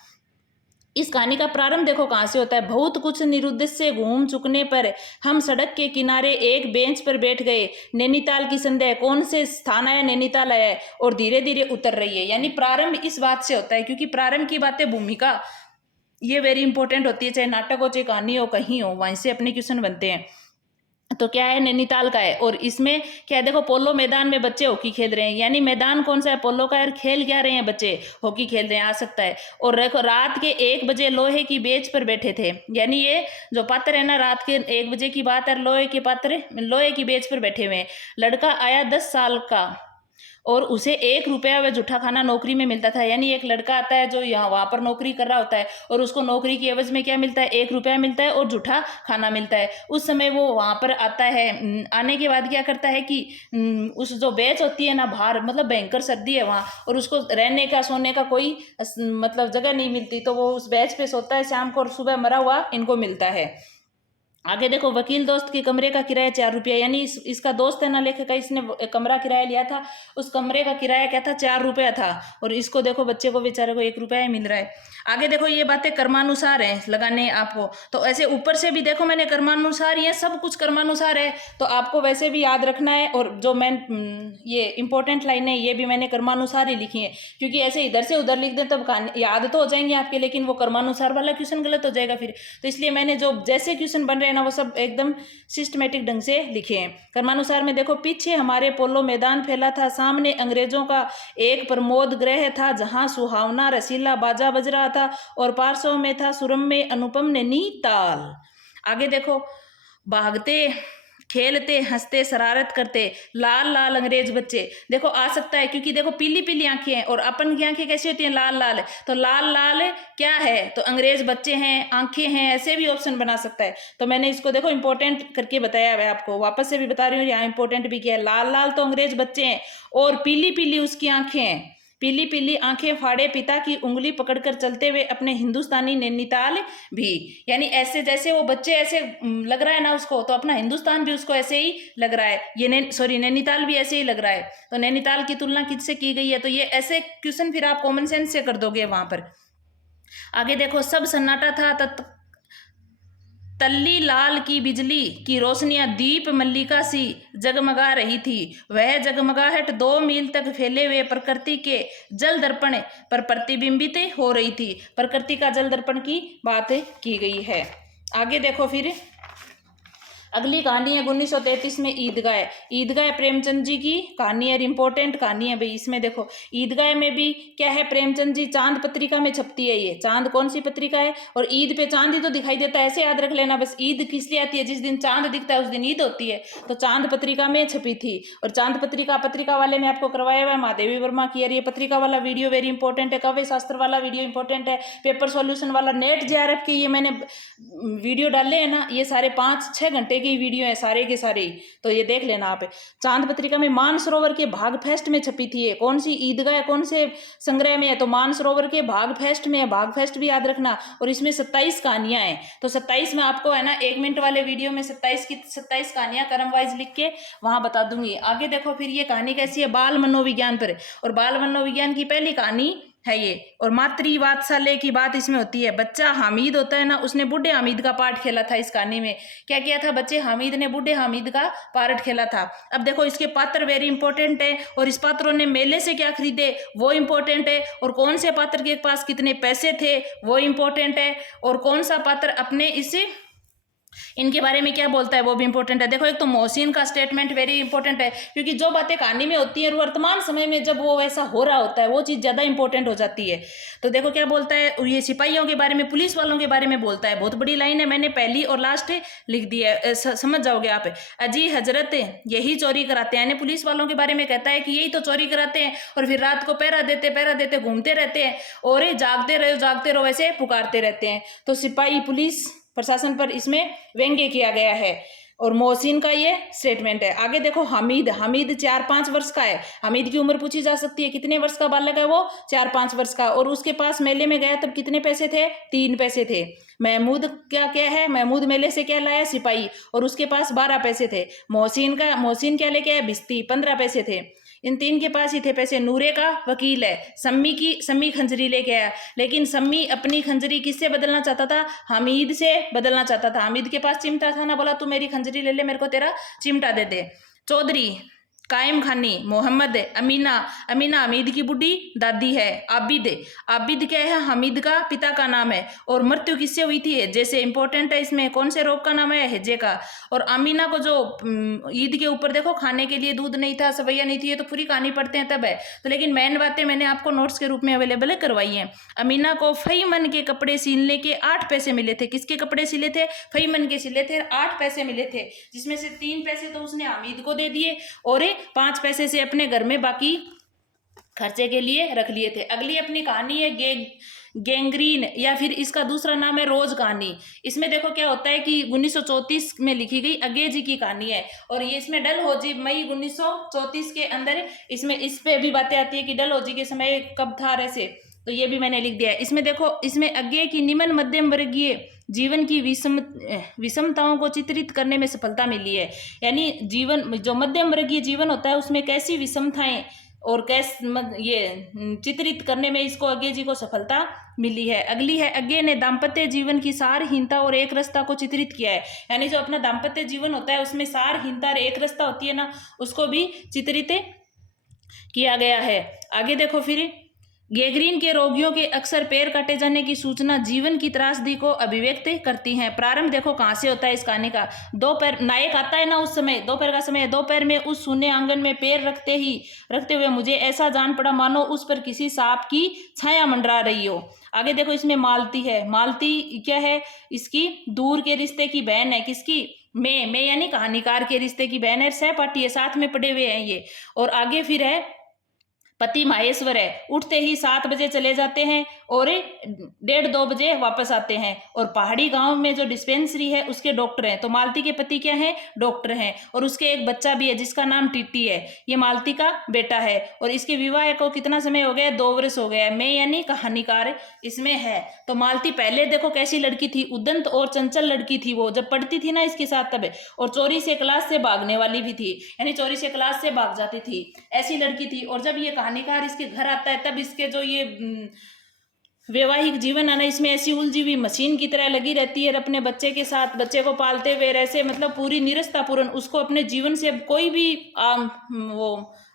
इस कहानी का प्रारंभ देखो कहां से होता है, बहुत कुछ निरुद्देश्य से घूम चुकने पर हम सड़क के किनारे एक बेंच पर बैठ गए। नैनीताल की संध्या, कौन से स्थान आया, नैनीताल आया है, और धीरे धीरे उतर रही है। यानी प्रारंभ इस बात से होता है, क्योंकि प्रारंभ की बातें भूमिका ये वेरी इंपॉर्टेंट होती है, चाहे नाटक हो चाहे कहानी हो, कहीं हो, वहीं से अपने क्वेश्चन बनते हैं। तो क्या है, नैनीताल का है। और इसमें क्या है, देखो पोलो मैदान में बच्चे हॉकी खेल रहे हैं, यानी मैदान कौन सा है, पोलो का है। खेल क्या रहे हैं बच्चे, हॉकी खेल रहे हैं, आ सकता है। और देखो रात के 1 बजे लोहे की बेंच पर बैठे थे, यानी ये जो पात्र है ना, रात के 1 बजे की बात है, लोहे के पात्र लोहे की बेंच पर बैठे हुए हैं। लड़का आया 10 साल का, और उसे 1 रुपया वह जूठा खाना नौकरी में मिलता था। यानी एक लड़का आता है जो यहाँ वहां पर नौकरी कर रहा होता है, और उसको नौकरी की एवज में क्या मिलता है, 1 रुपया मिलता है और जूठा खाना मिलता है। उस समय वो वहां पर आता है, आने के बाद क्या करता है कि उस जो बेच होती है ना बाहर, मतलब भयंकर सर्दी है वहां, और उसको रहने का सोने का कोई मतलब जगह नहीं मिलती, तो वो उस बेच पे सोता है शाम को, और सुबह मरा हुआ इनको मिलता है। आगे देखो वकील दोस्त के कमरे का किराया 4 रुपया, यानी इसका दोस्त है ना लेखक का, इसने कमरा किराया लिया था, उस कमरे का किराया क्या था, 4 रुपया था, और इसको देखो बच्चे को बेचारे को 1 रुपया ही मिल रहा है। आगे देखो ये बातें कर्मानुसार है लगाने आपको, तो ऐसे ऊपर से भी देखो मैंने कर्मानुसार, ये सब कुछ कर्मानुसार है, तो आपको वैसे भी याद रखना है। और जो मैं ये इंपॉर्टेंट लाइन है ये भी मैंने कर्मानुसार ही लिखी है, क्योंकि ऐसे इधर से उधर लिख दें तब याद तो हो जाएंगे आपके, लेकिन वो कर्मानुसार वाला क्वेश्चन गलत हो जाएगा फिर। तो इसलिए मैंने जो जैसे क्वेश्चन बन रहे हैं ना वो सब एकदम सिस्टमेटिक ढंग से लिखे हैं। कर्मानुसार में देखो, पीछे हमारे पोलो मैदान फैला था, सामने अंग्रेजों का एक प्रमोद गृह था जहां सुहावना रसीला बाजा बज रहा था, और पार्श्व में था सुरम्य अनुपम नैनीताल। आगे देखो भागते खेलते हंसते शरारत करते लाल लाल अंग्रेज बच्चे। देखो आ सकता है क्योंकि देखो पीली पीली आंखें हैं और अपन की आंखें कैसी होती हैं, लाल लाल। तो लाल लाल क्या है, तो अंग्रेज बच्चे हैं, आंखें हैं, ऐसे भी ऑप्शन बना सकता है। तो मैंने इसको देखो इंपॉर्टेंट करके बताया है, आपको वापस से भी बता रही हूँ, यहाँ इंपॉर्टेंट भी किया है। लाल लाल तो अंग्रेज बच्चे हैं और पीली पीली उसकी आंखें हैं, पीली पीली आंखें फाड़े पिता की उंगली पकड़कर चलते हुए अपने हिंदुस्तानी नैनीताल भी। यानी ऐसे जैसे वो बच्चे ऐसे लग रहा है ना उसको, तो अपना हिंदुस्तान भी उसको ऐसे ही लग रहा है, ये नैनीताल भी ऐसे ही लग रहा है। तो नैनीताल की तुलना किससे की गई है, तो ये ऐसे क्वेश्चन फिर आप कॉमन सेंस से कर दोगे वहां पर। आगे देखो, सब सन्नाटा था तल्ली लाल की बिजली की रोशनियां दीप मल्लिका सी जगमगा रही थी। वह जगमगाहट 2 मील तक फैले हुए प्रकृति के जल दर्पण पर प्रतिबिंबित हो रही थी। प्रकृति का जल दर्पण की बात की गई है। आगे देखो फिर अगली कहानी है 1933 में ईदगाह। ईदगाह प्रेमचंद जी की कहानी है, इंपॉर्टेंट कहानी है भाई। इसमें देखो ईदगाह में भी क्या है, प्रेमचंद जी चांद पत्रिका में छपती है। ये चांद कौन सी पत्रिका है, और ईद पे चांद ही तो दिखाई देता है, ऐसे याद रख लेना बस। ईद किस लिए आती है, जिस दिन चांद दिखता है उस दिन ईद होती है। तो चांद पत्रिका में छपी थी। और चांद पत्रिका वाले में आपको करवाया हुआ है महादेवी वर्मा की। और ये पत्रिका वाला वीडियो वेरी इंपॉर्टेंट है, काव्य शास्त्र वाला वीडियो इंपॉर्टेंट है, पेपर सॉल्यूशन वाला, नेट जेआरएफ की ये मैंने वीडियो डाले हैं ना, ये सारे 5-6 घंटे की वीडियो है सारे के सारे। तो ये देख लेना आप। चांद पत्रिका में मानसरोवर के भाग फेस्ट में छपी थी। ये कौन सी ईदगाह कौन से संग्रह में है, तो मानसरोवर के भाग फेस्ट में है। भाग फेस्ट भी याद रखना। और इसमें 27 कहानियां हैं। तो 27 में आपको है ना 1 मिनट वाले वीडियो में 27 की 27 कहानियां क्रम वाइज लिख के वहां बता दूंगी। आगे देखो फिर ये कहानी कैसी है, बाल मनोविज्ञान पर। और बाल मनोविज्ञान की पहली कहानी है ये। और मातृ वात्सल्य की बात इसमें होती है। बच्चा हामिद होता है ना, उसने बूढ़े हामिद का पार्ट खेला था। इस कहानी में क्या किया था, बच्चे हामिद ने बूढ़े हामिद का पार्ट खेला था। अब देखो इसके पात्र वेरी इंपॉर्टेंट है, और इस पात्रों ने मेले से क्या खरीदे वो इंपॉर्टेंट है, और कौन से पात्र के पास कितने पैसे थे वो इंपॉर्टेंट है, और कौन सा पात्र अपने इसे इनके बारे में क्या बोलता है वो भी इंपॉर्टेंट है। देखो एक तो मोहसिन का स्टेटमेंट वेरी इंपॉर्टेंट है, क्योंकि जो बातें कहानी में होती है वर्तमान समय में जब वो ऐसा हो रहा होता है वो चीज़ ज़्यादा इंपॉर्टेंट हो जाती है। तो देखो क्या बोलता है, ये सिपाहियों के बारे में, पुलिस वालों के बारे में बोलता है। बहुत बड़ी लाइन है, मैंने पहली और लास्ट लिख दी है, समझ जाओगे आप। अजी हजरत यही चोरी कराते हैं, यानी पुलिस वालों के बारे में कहता है कि यही तो चोरी कराते हैं, और फिर रात को पहरा देते घूमते रहते हैं, और जागते रहो ऐसे पुकारते रहते हैं। तो सिपाही पुलिस प्रशासन पर इसमें व्यंग्य किया गया है। और मोहसिन का ये स्टेटमेंट है। आगे देखो हमीद 4-5 वर्ष का है। हमीद की उम्र पूछी जा सकती है, कितने वर्ष का बालक है वो, 4-5 वर्ष का। और उसके पास मेले में गया तब कितने पैसे थे, 3 पैसे थे। महमूद क्या है, महमूद मेले से क्या लाया, सिपाही, और उसके पास 12 पैसे थे। मोहसिन क्या लेके आया, भिश्ती, 15 पैसे थे। इन 3 के पास ही थे पैसे। नूरे का वकील है, सम्मी खंजरी लेके आया, लेकिन सम्मी अपनी खंजरी किससे बदलना चाहता था, हमीद से बदलना चाहता था। हमीद के पास चिमटा था ना, बोला तू मेरी खंजरी ले ले, मेरे को तेरा चिमटा दे दे। चौधरी कायम खानी मोहम्मद अमीना हमीद की बुढ़ी दादी है। आबिद क्या है, हमीद का पिता का नाम है। और मृत्यु किससे हुई थी, जैसे इंपॉर्टेंट है इसमें, कौन से रोग का नाम है, हेजे का। और अमीना को जो ईद के ऊपर देखो खाने के लिए दूध नहीं था, सवैया नहीं थी, ये तो पूरी कहानी पढ़ते हैं तब है। तो लेकिन मेन बातें मैंने आपको नोट्स के रूप में अवेलेबल करवाई हैं। अमीना को फईमन के कपड़े सिलने के 8 पैसे मिले थे। किसके कपड़े सिले थे, फईमन के सिले थे, 8 पैसे मिले थे, जिसमें से 3 पैसे तो उसने हमीद को दे दिए, और 5 पैसे से अपने घर में बाकी खर्चे के लिए रख लिए थे। अगली अपनी कहानी है गैंग्रीन, या फिर इसका दूसरा नाम है रोज कहानी। इसमें देखो क्या होता है कि 1934 में लिखी गई अंग्रेजी की कहानी है, और ये इसमें डलहौजी मई 1934 के अंदर इसमें इस पे भी बातें आती है कि डलहौजी के समय कब था ऐसे। तो ये भी मैंने लिख दिया है। इसमें देखो, इसमें आगे की निम्न मध्यम वर्गीय जीवन की विषमताओं को चित्रित करने में सफलता मिली है। यानी जीवन जो मध्यम वर्गीय जीवन होता है उसमें कैसी विषमताएं और ये चित्रित करने में इसको अज्ञे जी को सफलता मिली है। अगली है, अज्ञे ने दाम्पत्य जीवन की सारहीनता और एक रसता को चित्रित किया है। यानी जो अपना दाम्पत्य जीवन होता है उसमें सारहीनता और एक रसता होती है ना, उसको भी चित्रित किया गया है। आगे देखो फिर, गैंग्रीन के रोगियों के अक्सर पैर काटे जाने की सूचना जीवन की त्रासदी को अभिव्यक्त करती हैं। प्रारंभ देखो कहाँ से होता है इस कहानी का। दोपहर नायक आता है ना, उस समय दोपहर का समय, दोपहर में उस सूने आंगन में पैर रखते हुए मुझे ऐसा जान पड़ा मानो उस पर किसी सांप की छाया मंडरा रही हो। आगे देखो इसमें मालती है। मालती क्या है, इसकी दूर के रिश्ते की बहन है। किसकी, मैं यानी कहानीकार के रिश्ते की बहन है, सहपाठी है, साथ में पढ़े हुए हैं ये। और आगे फिर है पति माहेश्वर है, उठते ही 7 बजे चले जाते हैं और 1:30-2 बजे वापस आते हैं। और पहाड़ी गांव में जो डिस्पेंसरी है उसके डॉक्टर हैं। तो मालती के पति क्या हैं? डॉक्टर हैं। और उसके एक बच्चा भी है जिसका नाम टीटी है, ये मालती का बेटा है। और इसके विवाह को कितना समय हो गया? 2 वर्ष हो गया है। मैं यानी कहानीकार इसमें है। तो मालती पहले देखो कैसी लड़की थी, उद्दंत और चंचल लड़की थी वो, जब पढ़ती थी ना इसके साथ तब। और चोरी से क्लास से भागने वाली भी थी, यानी चोरी से क्लास से भाग जाती थी, ऐसी लड़की थी। और जब ये कहानीकार इसके घर आता है तब इसके जो ये वैवाहिक जीवन है ना, इसमें ऐसी उलझी हुई मशीन की तरह लगी रहती है अपने बच्चे के साथ, बच्चे को पालते हुए ऐसे मतलब पूरी निरस्तापूर्ण उसको अपने जीवन से अब कोई भी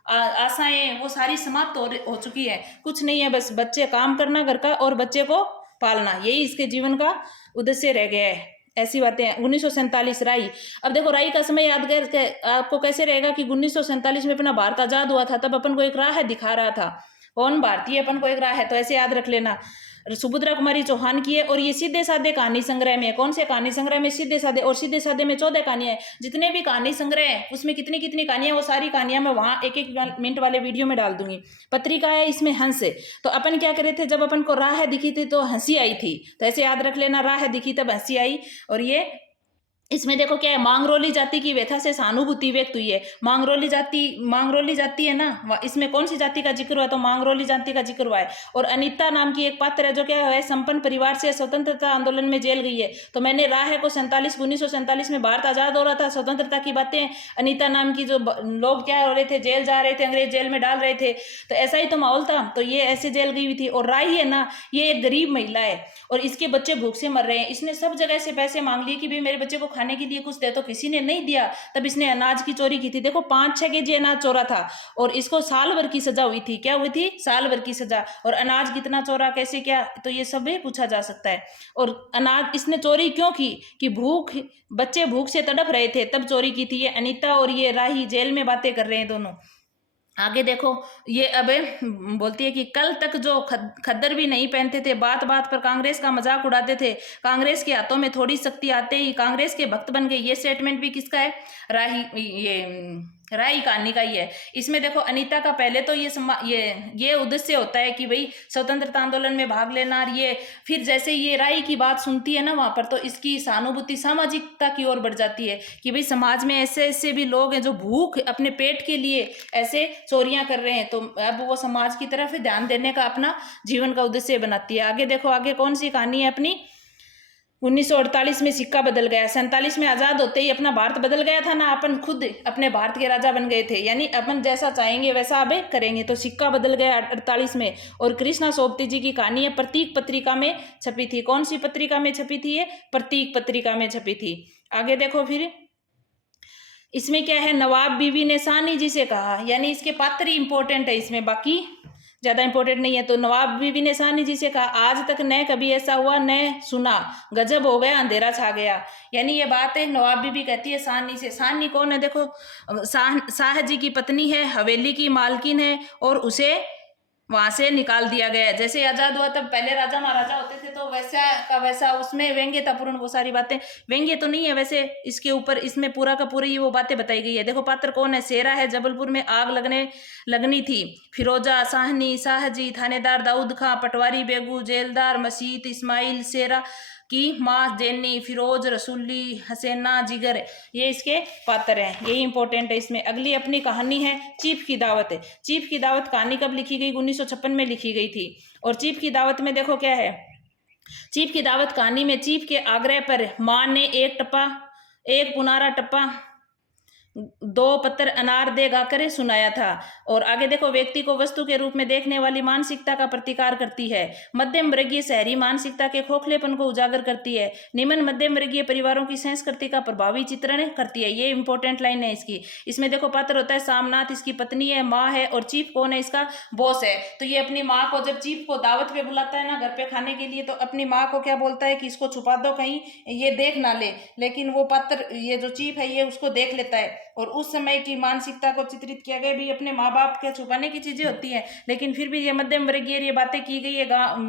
आशाएं वो सारी समाप्त हो चुकी है। कुछ नहीं है, बस बच्चे काम करना घर का और बच्चे को पालना, यही इसके जीवन का उद्देश्य रह गया है। ऐसी बातें हैं। 1947 राई। अब देखो राई का समय याद कर आपको कैसे रहेगा कि 1947 में अपना भारत आजाद हुआ था, तब अपन को एक राह दिखा रहा था। कौन? भारतीय अपन को एक राह है, तो ऐसे याद रख लेना। सुभद्रा कुमारी चौहान की है। और ये सीधे साधे कहानी संग्रह में है। कौन से कहानी संग्रह में? सीधे साधे। और सीधे साधे में 14 कहानियां हैं। जितने भी कहानी संग्रह है उसमें कितनी कितनी कहानियां, वो सारी कहानियां मैं वहां 1-1 मिनट वाले वीडियो में डाल दूंगी। पत्रिका है, इसमें हंस है। तो अपन क्या करे थे, जब अपन को राह दिखी थी तो हंसी आई थी, तो ऐसे याद रख लेना, राह दिखी तब हंसी आई। और ये इसमें देखो क्या है, मांगरोली जाति की व्यथा से सहानुभूति व्यक्त हुई है। मांगरोली जाति है ना, इसमें कौन सी जाति का जिक्र हुआ? तो मांगरोली जाति का जिक्र हुआ है। और अनीता नाम की एक पात्र है जो क्या है, संपन्न परिवार से स्वतंत्रता आंदोलन में जेल गई है। तो मैंने राह को 1947 में भारत आजाद हो रहा था, स्वतंत्रता की बातें, अनीता नाम की जो लोग क्या हो रहे थे, जेल जा रहे थे, अंग्रेज जेल में डाल रहे थे, तो ऐसा ही तो माहौल था, तो ये ऐसे जेल गई हुई थी। और राही है ना, ये एक गरीब महिला है और इसके बच्चे भूख से मर रहे हैं। इसने सब जगह से पैसे मांग लिए कि भाई मेरे बच्चे को खाने के लिए कुछ दे, तो किसी ने नहीं दिया। तब इसने अनाज की चोरी की थी। देखो 5-6 केजी अनाज चोरा था और इसको साल भर की सजा हुई थी। क्या हुई थी? साल भर की सजा। और अनाज कितना चोरा, कैसे, क्या, तो ये सब भी पूछा जा सकता है। और अनाज इसने चोरी क्यों की? कि बच्चे भूख से तड़प रहे थे, तब चोरी की थी। ये अनीता और ये राही जेल में बातें कर रहे हैं दोनों। आगे देखो, ये अब बोलती है कि कल तक जो खद्दर भी नहीं पहनते थे, बात बात पर कांग्रेस का मजाक उड़ाते थे, कांग्रेस के हाथों में थोड़ी शक्ति आते ही कांग्रेस के भक्त बन गए। ये स्टेटमेंट भी किसका है? राही कहानी का ही है। इसमें देखो अनीता का पहले तो ये उद्देश्य होता है कि भाई स्वतंत्रता आंदोलन में भाग लेना। और ये फिर जैसे ये राही की बात सुनती है ना वहां पर, तो इसकी सहानुभूति सामाजिकता की ओर बढ़ जाती है कि भाई समाज में ऐसे ऐसे भी लोग हैं जो भूख अपने पेट के लिए ऐसे चोरियां कर रहे हैं, तो अब वो समाज की तरफ ध्यान देने का अपना जीवन का उद्देश्य बनाती है। आगे देखो, आगे कौन सी कहानी है अपनी? 1948 में सिक्का बदल गया। 47 में आजाद होते ही अपना भारत बदल गया था ना, अपन खुद अपने भारत के राजा बन गए थे, यानी अपन जैसा चाहेंगे वैसा अब करेंगे। तो सिक्का बदल गया 48 में। और कृष्णा सोबती जी की कहानी है, प्रतीक पत्रिका में छपी थी। कौन सी पत्रिका में छपी थी? ये प्रतीक पत्रिका में छपी थी। आगे देखो फिर इसमें क्या है, नवाब बीबी ने साहनी जी से कहा, यानी इसके पात्र ही इंपॉर्टेंट है इसमें, बाकी ज्यादा इंपॉर्टेंट नहीं है। तो नवाब बीबी ने साहनी जी से कहा, आज तक न कभी ऐसा हुआ न सुना, गजब हो गया, अंधेरा छा गया। यानी ये बात है नवाब बीबी कहती है साहनी से। साहनी कौन है? देखो शाह जी की पत्नी है, हवेली की मालकिन है, और उसे वहां से निकाल दिया गया है। जैसे आजाद हुआ तब पहले राजा महाराजा होते थे, तो वैसा का वैसा उसमें व्यंग्य था पूर्ण, वो सारी बातें व्यंग्य तो नहीं है वैसे इसके ऊपर, इसमें पूरा का पूरी ही वो बातें बताई गई है। देखो पात्र कौन है? शेरा है, जबलपुर में आग लगनी थी, फिरोजा, साहनी, शाहजी, थानेदार दाऊद खां, पटवारी बेगू, जेलदार मसीत, इस्माइल, शेरा की माँ जेन्नी, फिरोज, रसूली, हसैना, जिगर, ये इसके पात्र हैं। यही इंपॉर्टेंट है इसमें। अगली अपनी कहानी है चीफ की दावत है। चीफ की दावत कहानी कब लिखी गई? 1956 में लिखी गई थी। और चीफ की दावत में देखो क्या है, चीफ की दावत कहानी में चीफ के आग्रह पर माँ ने एक पुनारा टप्पा 2 पत्थर अनार दे गाकर सुनाया था। और आगे देखो, व्यक्ति को वस्तु के रूप में देखने वाली मानसिकता का प्रतिकार करती है। मध्यम वर्गीय शहरी मानसिकता के खोखलेपन को उजागर करती है। निम्न मध्यम वर्गीय परिवारों की संस्कृति का प्रभावी चित्रण करती है। ये इंपॉर्टेंट लाइन है इसकी। इसमें देखो पात्र होता है सामनाथ, इसकी पत्नी है, माँ है, और चीफ कौन है? इसका बॉस है। तो ये अपनी माँ को, जब चीफ को दावत पे बुलाता है ना घर पे खाने के लिए, तो अपनी माँ को क्या बोलता है कि इसको छुपा दो कहीं ये देख ना ले। लेकिन वो पात्र, ये जो चीफ है, ये उसको देख लेता है। और उस समय की मानसिकता को चित्रित किया गया भी, अपने माँ बाप के छुपाने की चीजें होती हैं, लेकिन फिर भी ये मध्यम वर्गीय ये बातें की गई है।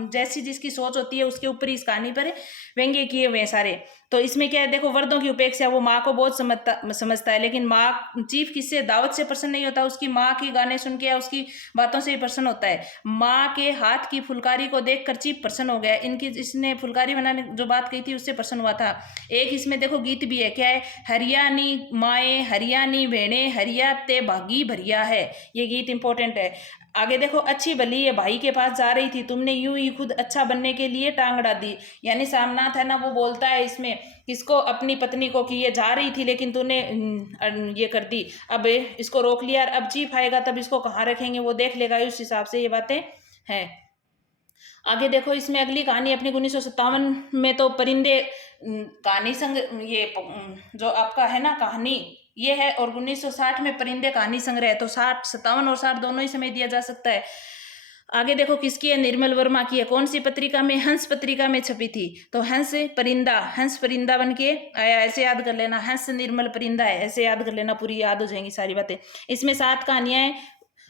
जैसी जिसकी सोच होती है उसके ऊपर इस कहानी पर व्यंग्य किए हुए सारे। तो इसमें क्या है, देखो वर्दों की उपेक्षा, वो माँ को बहुत समझता है, लेकिन माँ चीफ किससे, दावत से प्रसन्न नहीं होता, उसकी माँ की गाने सुन के या उसकी बातों से ही प्रसन्न होता है। माँ के हाथ की फुलकारी को देखकर चीफ प्रसन्न हो गया, इनकी इसने फुलकारी बनाने जो बात कही थी उससे प्रसन्न हुआ था। एक इसमें देखो गीत भी है, क्या है, हरियाणी माए हरियाणी भेड़े हरिया ते भागी भरिया है, ये गीत इंपॉर्टेंट है। आगे देखो, अच्छी भली ये भाई के पास जा रही थी, तुमने यूं ही खुद अच्छा बनने के लिए टांग अड़ा दी। यानी सामनाथ है ना, वो बोलता है इसमें किसको, अपनी पत्नी को, कि ये जा रही थी लेकिन तूने ये कर दी, अब इसको रोक लिया, और अब चीफ आएगा तब इसको कहाँ रखेंगे वो देख लेगा, उस हिसाब से ये बातें हैं। आगे देखो, इसमें अगली कहानी अपनी 1957 में तो परिंदे कहानी संग, ये जो आपका है ना कहानी ये है, और 1960 में परिंदे कहानी संग्रह है। तो 60, 57 और 60 दोनों ही समय दिया जा सकता है। आगे देखो किसकी है, निर्मल वर्मा की है। कौन सी पत्रिका में, हंस पत्रिका में छपी थी। तो हंस परिंदा बन के आया, ऐसे याद कर लेना, हंस निर्मल परिंदा है, ऐसे याद कर लेना, पूरी याद हो जाएंगी सारी बातें। इसमें 7 कहानियां हैं।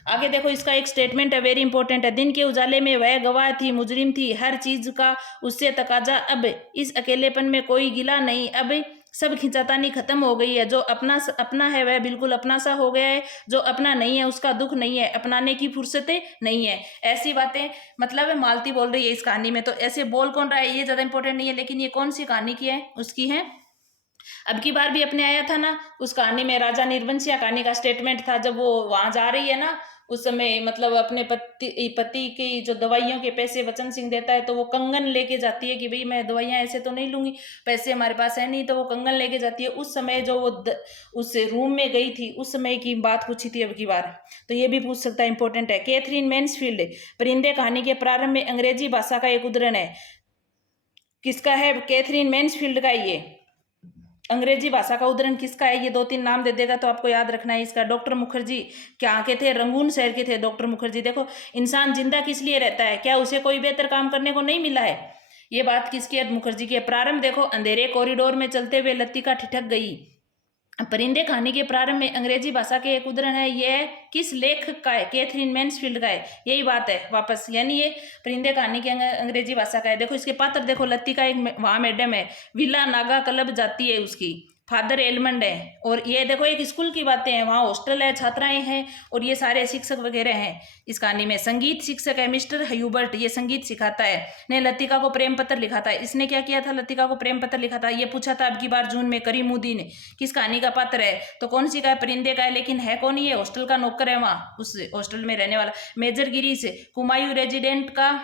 आगे देखो, इसका एक स्टेटमेंट है, वेरी इंपॉर्टेंट है। दिन के उजाले में वह गवाह थी, मुजरिम थी, हर चीज का उससे तकाजा, अब इस अकेलेपन में कोई गिला नहीं, अब सब खिंचातानी खत्म हो गई है, जो अपना है वह बिल्कुल अपना सा हो गया है, जो अपना नहीं है उसका दुख नहीं है, अपनाने की फुर्सतें नहीं है। ऐसी बातें मतलब मालती बोल रही है इस कहानी में। तो ऐसे बोल कौन रहा है ये ज्यादा इंपॉर्टेंट नहीं है, लेकिन ये कौन सी कहानी की है, उसकी है। अब की बार भी अपने आया था ना, उस कहानी में राजा निर्वंशिया कहानी का स्टेटमेंट था, जब वो वहां जा रही है ना, उस समय मतलब अपने पति की जो दवाइयों के पैसे वचन सिंह देता है, तो वो कंगन लेके जाती है कि भाई मैं दवाइयां ऐसे तो नहीं लूंगी, पैसे हमारे पास है नहीं, तो वो कंगन लेके जाती है। उस समय जो वो उस रूम में गई थी, उस समय की बात पूछी थी अब की बार, तो ये भी पूछ सकता है, इंपॉर्टेंट है। कैथरीन मैन्सफील्ड, परिंदे कहानी के प्रारंभ में अंग्रेजी भाषा का एक उदाहरण है। किसका है, कैथरीन मैन्सफील्ड का। ये अंग्रेजी भाषा का उदाहरण किसका है, ये 2-3 नाम दे देगा तो आपको याद रखना है इसका। डॉक्टर मुखर्जी, क्या के थे, रंगून शहर के थे डॉक्टर मुखर्जी। देखो, इंसान जिंदा किस लिए रहता है, क्या उसे कोई बेहतर काम करने को नहीं मिला है, ये बात किसकी है, मुखर्जी की है। प्रारंभ देखो, अंधेरे कॉरिडोर में चलते हुए लतिका ठिठक गई। परिंदे कहानी के प्रारंभ में अंग्रेजी भाषा के एक उदाहरण है, यह किस लेखक का है, कैथरीन मैन्सफील्ड का है, यही बात है वापस, यानी ये परिंदे कहानी के अंग्रेजी भाषा का है। देखो इसके पात्र देखो, लतिका एक वहां मैडम है, विला नागा क्लब जाती है, उसकी फादर एलमंड है, और ये देखो एक स्कूल की बातें हैं, वहाँ हॉस्टल है, छात्राएं हैं, और ये सारे शिक्षक वगैरह हैं इस कहानी में। संगीत शिक्षक है मिस्टर ह्यूबर्ट, ये संगीत सिखाता है, ने लतिका को प्रेम पत्र लिखा था। इसने क्या किया था, लतिका को प्रेम पत्र लिखा था, ये पूछा था अब की बार जून में। करीमुद्दीन किस कहानी का पात्र है, तो कौन सी का है, परिंदे का है, लेकिन है कौन, ये हॉस्टल का नौकर है, वहाँ उस हॉस्टल में रहने वाला। मेजर गिरीश, कुमायूं रेजिडेंट का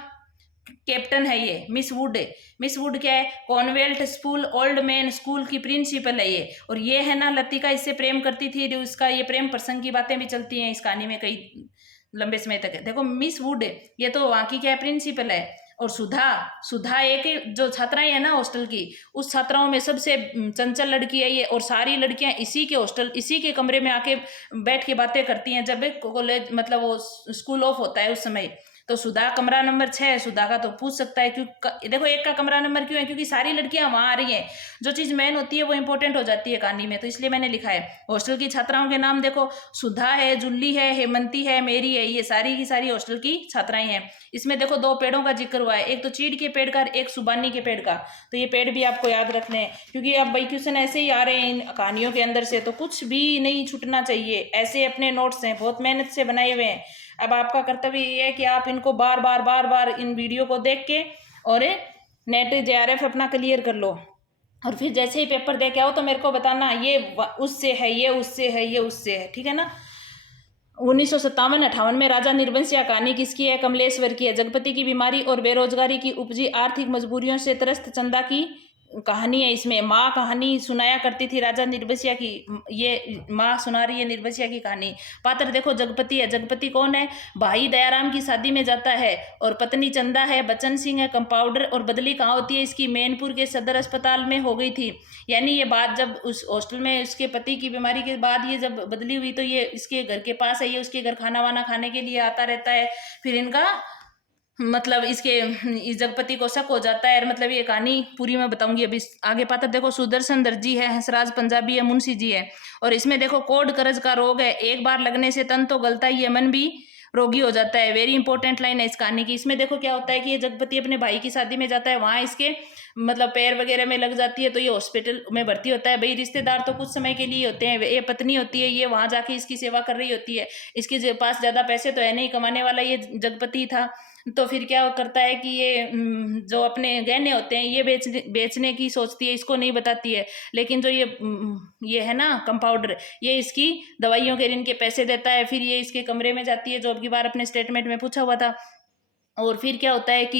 कैप्टन है ये। मिस वुड, मिस वुड क्या है, convent school old man school की प्रिंसिपल है ये। और ये है ना, लतिका इससे प्रेम करती थी, उसका ये प्रेम प्रसंग की बातें भी चलती हैं इस कहानी में कई लंबे समय तक। देखो मिस वुड, ये तो वहाँ की क्या है, प्रिंसिपल है। और सुधा एक जो छात्राएं है ना हॉस्टल की, उस छात्राओं में सबसे चंचल लड़की है ये, और सारी लड़कियां इसी के हॉस्टल, इसी के कमरे में आके बैठ के बातें करती हैं जब कॉलेज मतलब वो स्कूल ऑफ होता है उस समय। तो सुधा कमरा नंबर 6 है, सुधा का तो पूछ सकता है, क्यों देखो एक का कमरा नंबर क्यों है, क्योंकि सारी लड़कियां वहां आ रही हैं, जो चीज मेन होती है वो इंपॉर्टेंट हो जाती है कहानी में, तो इसलिए मैंने लिखा है। हॉस्टल की छात्राओं के नाम देखो, सुधा है, जुल्ली है, हेमंती है, मेरी है, ये सारी की सारी हॉस्टल की छात्राएं हैं। इसमें देखो 2 पेड़ों का जिक्र हुआ है, एक तो चीड़ के पेड़ का, एक सुबानी के पेड़ का। तो ये पेड़ भी आपको याद रखने हैं, क्योंकि अब भाई क्वेश्चन ऐसे ही आ रहे हैं इन कहानियों के अंदर से, तो कुछ भी नहीं छूटना चाहिए। ऐसे अपने नोट्स हैं, बहुत मेहनत से बनाए हुए हैं। अब आपका कर्तव्य ये है कि आप इनको बार बार इन वीडियो को देख के और नेट JRF अपना क्लियर कर लो, और फिर जैसे ही पेपर दे के आओ तो मेरे को बताना ये उससे है, ये उससे है, ये उससे है, ठीक है ना। 1957-58 में राजा निर्वंशिया कहानी किसकी है, कमलेश्वर की है। जगपति की बीमारी और बेरोजगारी की उपजी आर्थिक मजबूरियों से त्रस्त चंदा की कहानी है। इसमें माँ कहानी सुनाया करती थी राजा निर्वंशिया की, ये माँ सुना रही है निर्वंशिया की कहानी। पात्र देखो जगपति है, जगपति कौन है, भाई दयाराम की शादी में जाता है, और पत्नी चंदा है, बच्चन सिंह है कंपाउंडर, और बदली कहाँ होती है इसकी, मैनपुर के सदर अस्पताल में हो गई थी। यानी ये बात जब उस हॉस्टल में उसके पति की बीमारी के बाद ये जब बदली हुई, तो ये इसके घर के पास है, ये उसके घर खाना वाना खाने के लिए आता रहता है। फिर इनका मतलब इसके इस जगपति को शक हो जाता है, मतलब ये कहानी पूरी मैं बताऊंगी अभी आगे। पात्र देखो सुदर्शन दर्जी है, हंसराज पंजाबी है, मुंशी जी है। और इसमें देखो कोड करज का रोग है, एक बार लगने से तन तो गलता ही है, मन भी रोगी हो जाता है। वेरी इंपॉर्टेंट लाइन है इस कहानी की। इसमें देखो क्या होता है कि ये जगपति अपने भाई की शादी में जाता है, वहां इसके मतलब पैर वगैरह में लग जाती है तो ये हॉस्पिटल में भर्ती होता है। भाई रिश्तेदार तो कुछ समय के लिए होते हैं, ये पत्नी होती है, ये वहाँ जाके इसकी सेवा कर रही होती है। इसके पास ज़्यादा पैसे तो है नहीं, कमाने वाला ये जगपति था। तो फिर क्या करता है कि ये जो अपने गहने होते हैं ये बेचने की सोचती है, इसको नहीं बताती है। लेकिन जो ये है ना कंपाउंडर, ये इसकी दवाइयों के ऋण के पैसे देता है। फिर ये इसके कमरे में जाती है, जो अब की बार अपने स्टेटमेंट में पूछा हुआ था। और फिर क्या होता है कि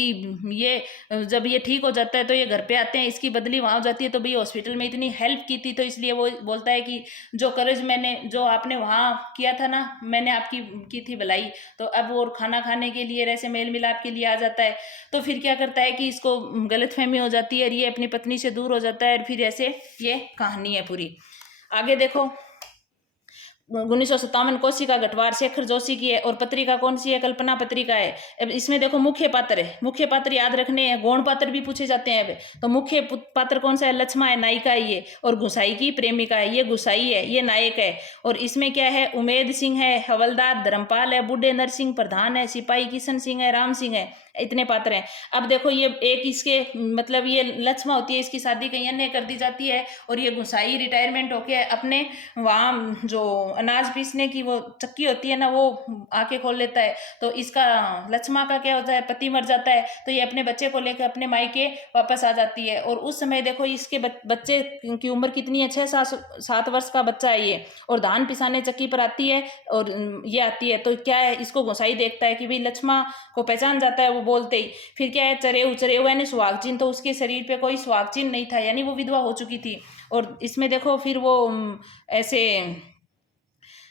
ये जब ये ठीक हो जाता है तो ये घर पे आते हैं, इसकी बदली वहाँ हो जाती है। तो भाई हॉस्पिटल में इतनी हेल्प की थी तो इसलिए वो बोलता है कि जो कर्ज मैंने, जो आपने वहाँ किया था ना, मैंने आपकी की थी भलाई, तो अब वो खाना खाने के लिए ऐसे मेल मिलाप के लिए आ जाता है। तो फिर क्या करता है कि इसको गलतफहमी हो जाती है और ये अपनी पत्नी से दूर हो जाता है। और फिर ऐसे ये कहानी है पूरी। आगे देखो, 1957 कोशिका गठवार शेखर जोशी की है। और पत्रिका कौन सी है? कल्पना पत्रिका है। अब इसमें देखो मुख्य पात्र है, मुख्य पात्र याद रखने हैं, गौण पात्र भी पूछे जाते हैं। अब तो मुख्य पात्र कौन सा है? लक्ष्मा है, नायिका है ये, और गुसाई की प्रेमिका है। ये गुसाई है, ये नायक है। और इसमें क्या है? उमेद सिंह है, हवलदार धर्मपाल है, बूढ़े नरसिंह प्रधान है, सिपाही किशन सिंह है, राम सिंह है। इतने पात्र हैं। अब देखो ये एक इसके मतलब ये लक्ष्मा होती है, इसकी शादी कहीं अन्य कर दी जाती है। और ये गुसाई रिटायरमेंट होके अपने वहाँ जो अनाज पीसने की वो चक्की होती है ना, वो आके खोल लेता है। तो इसका लक्ष्मा का क्या होता है? पति मर जाता है। तो ये अपने बच्चे को लेकर अपने मायके वापस आ जाती है। और उस समय देखो इसके बच्चे की उम्र कितनी है? 6-7 वर्ष का बच्चा है ये। और धान पिसाने चक्की पर आती है और ये आती है। तो क्या है, इसको गोसाई देखता है कि भाई लक्ष्मा को पहचान जाता है वो बोलते ही। फिर क्या है? चरेऊ यानी सुहाग चिन्ह, तो उसके शरीर पे कोई सुहाग चिन्ह नहीं था, यानी वो विधवा हो चुकी थी। और इसमें देखो फिर वो ऐसे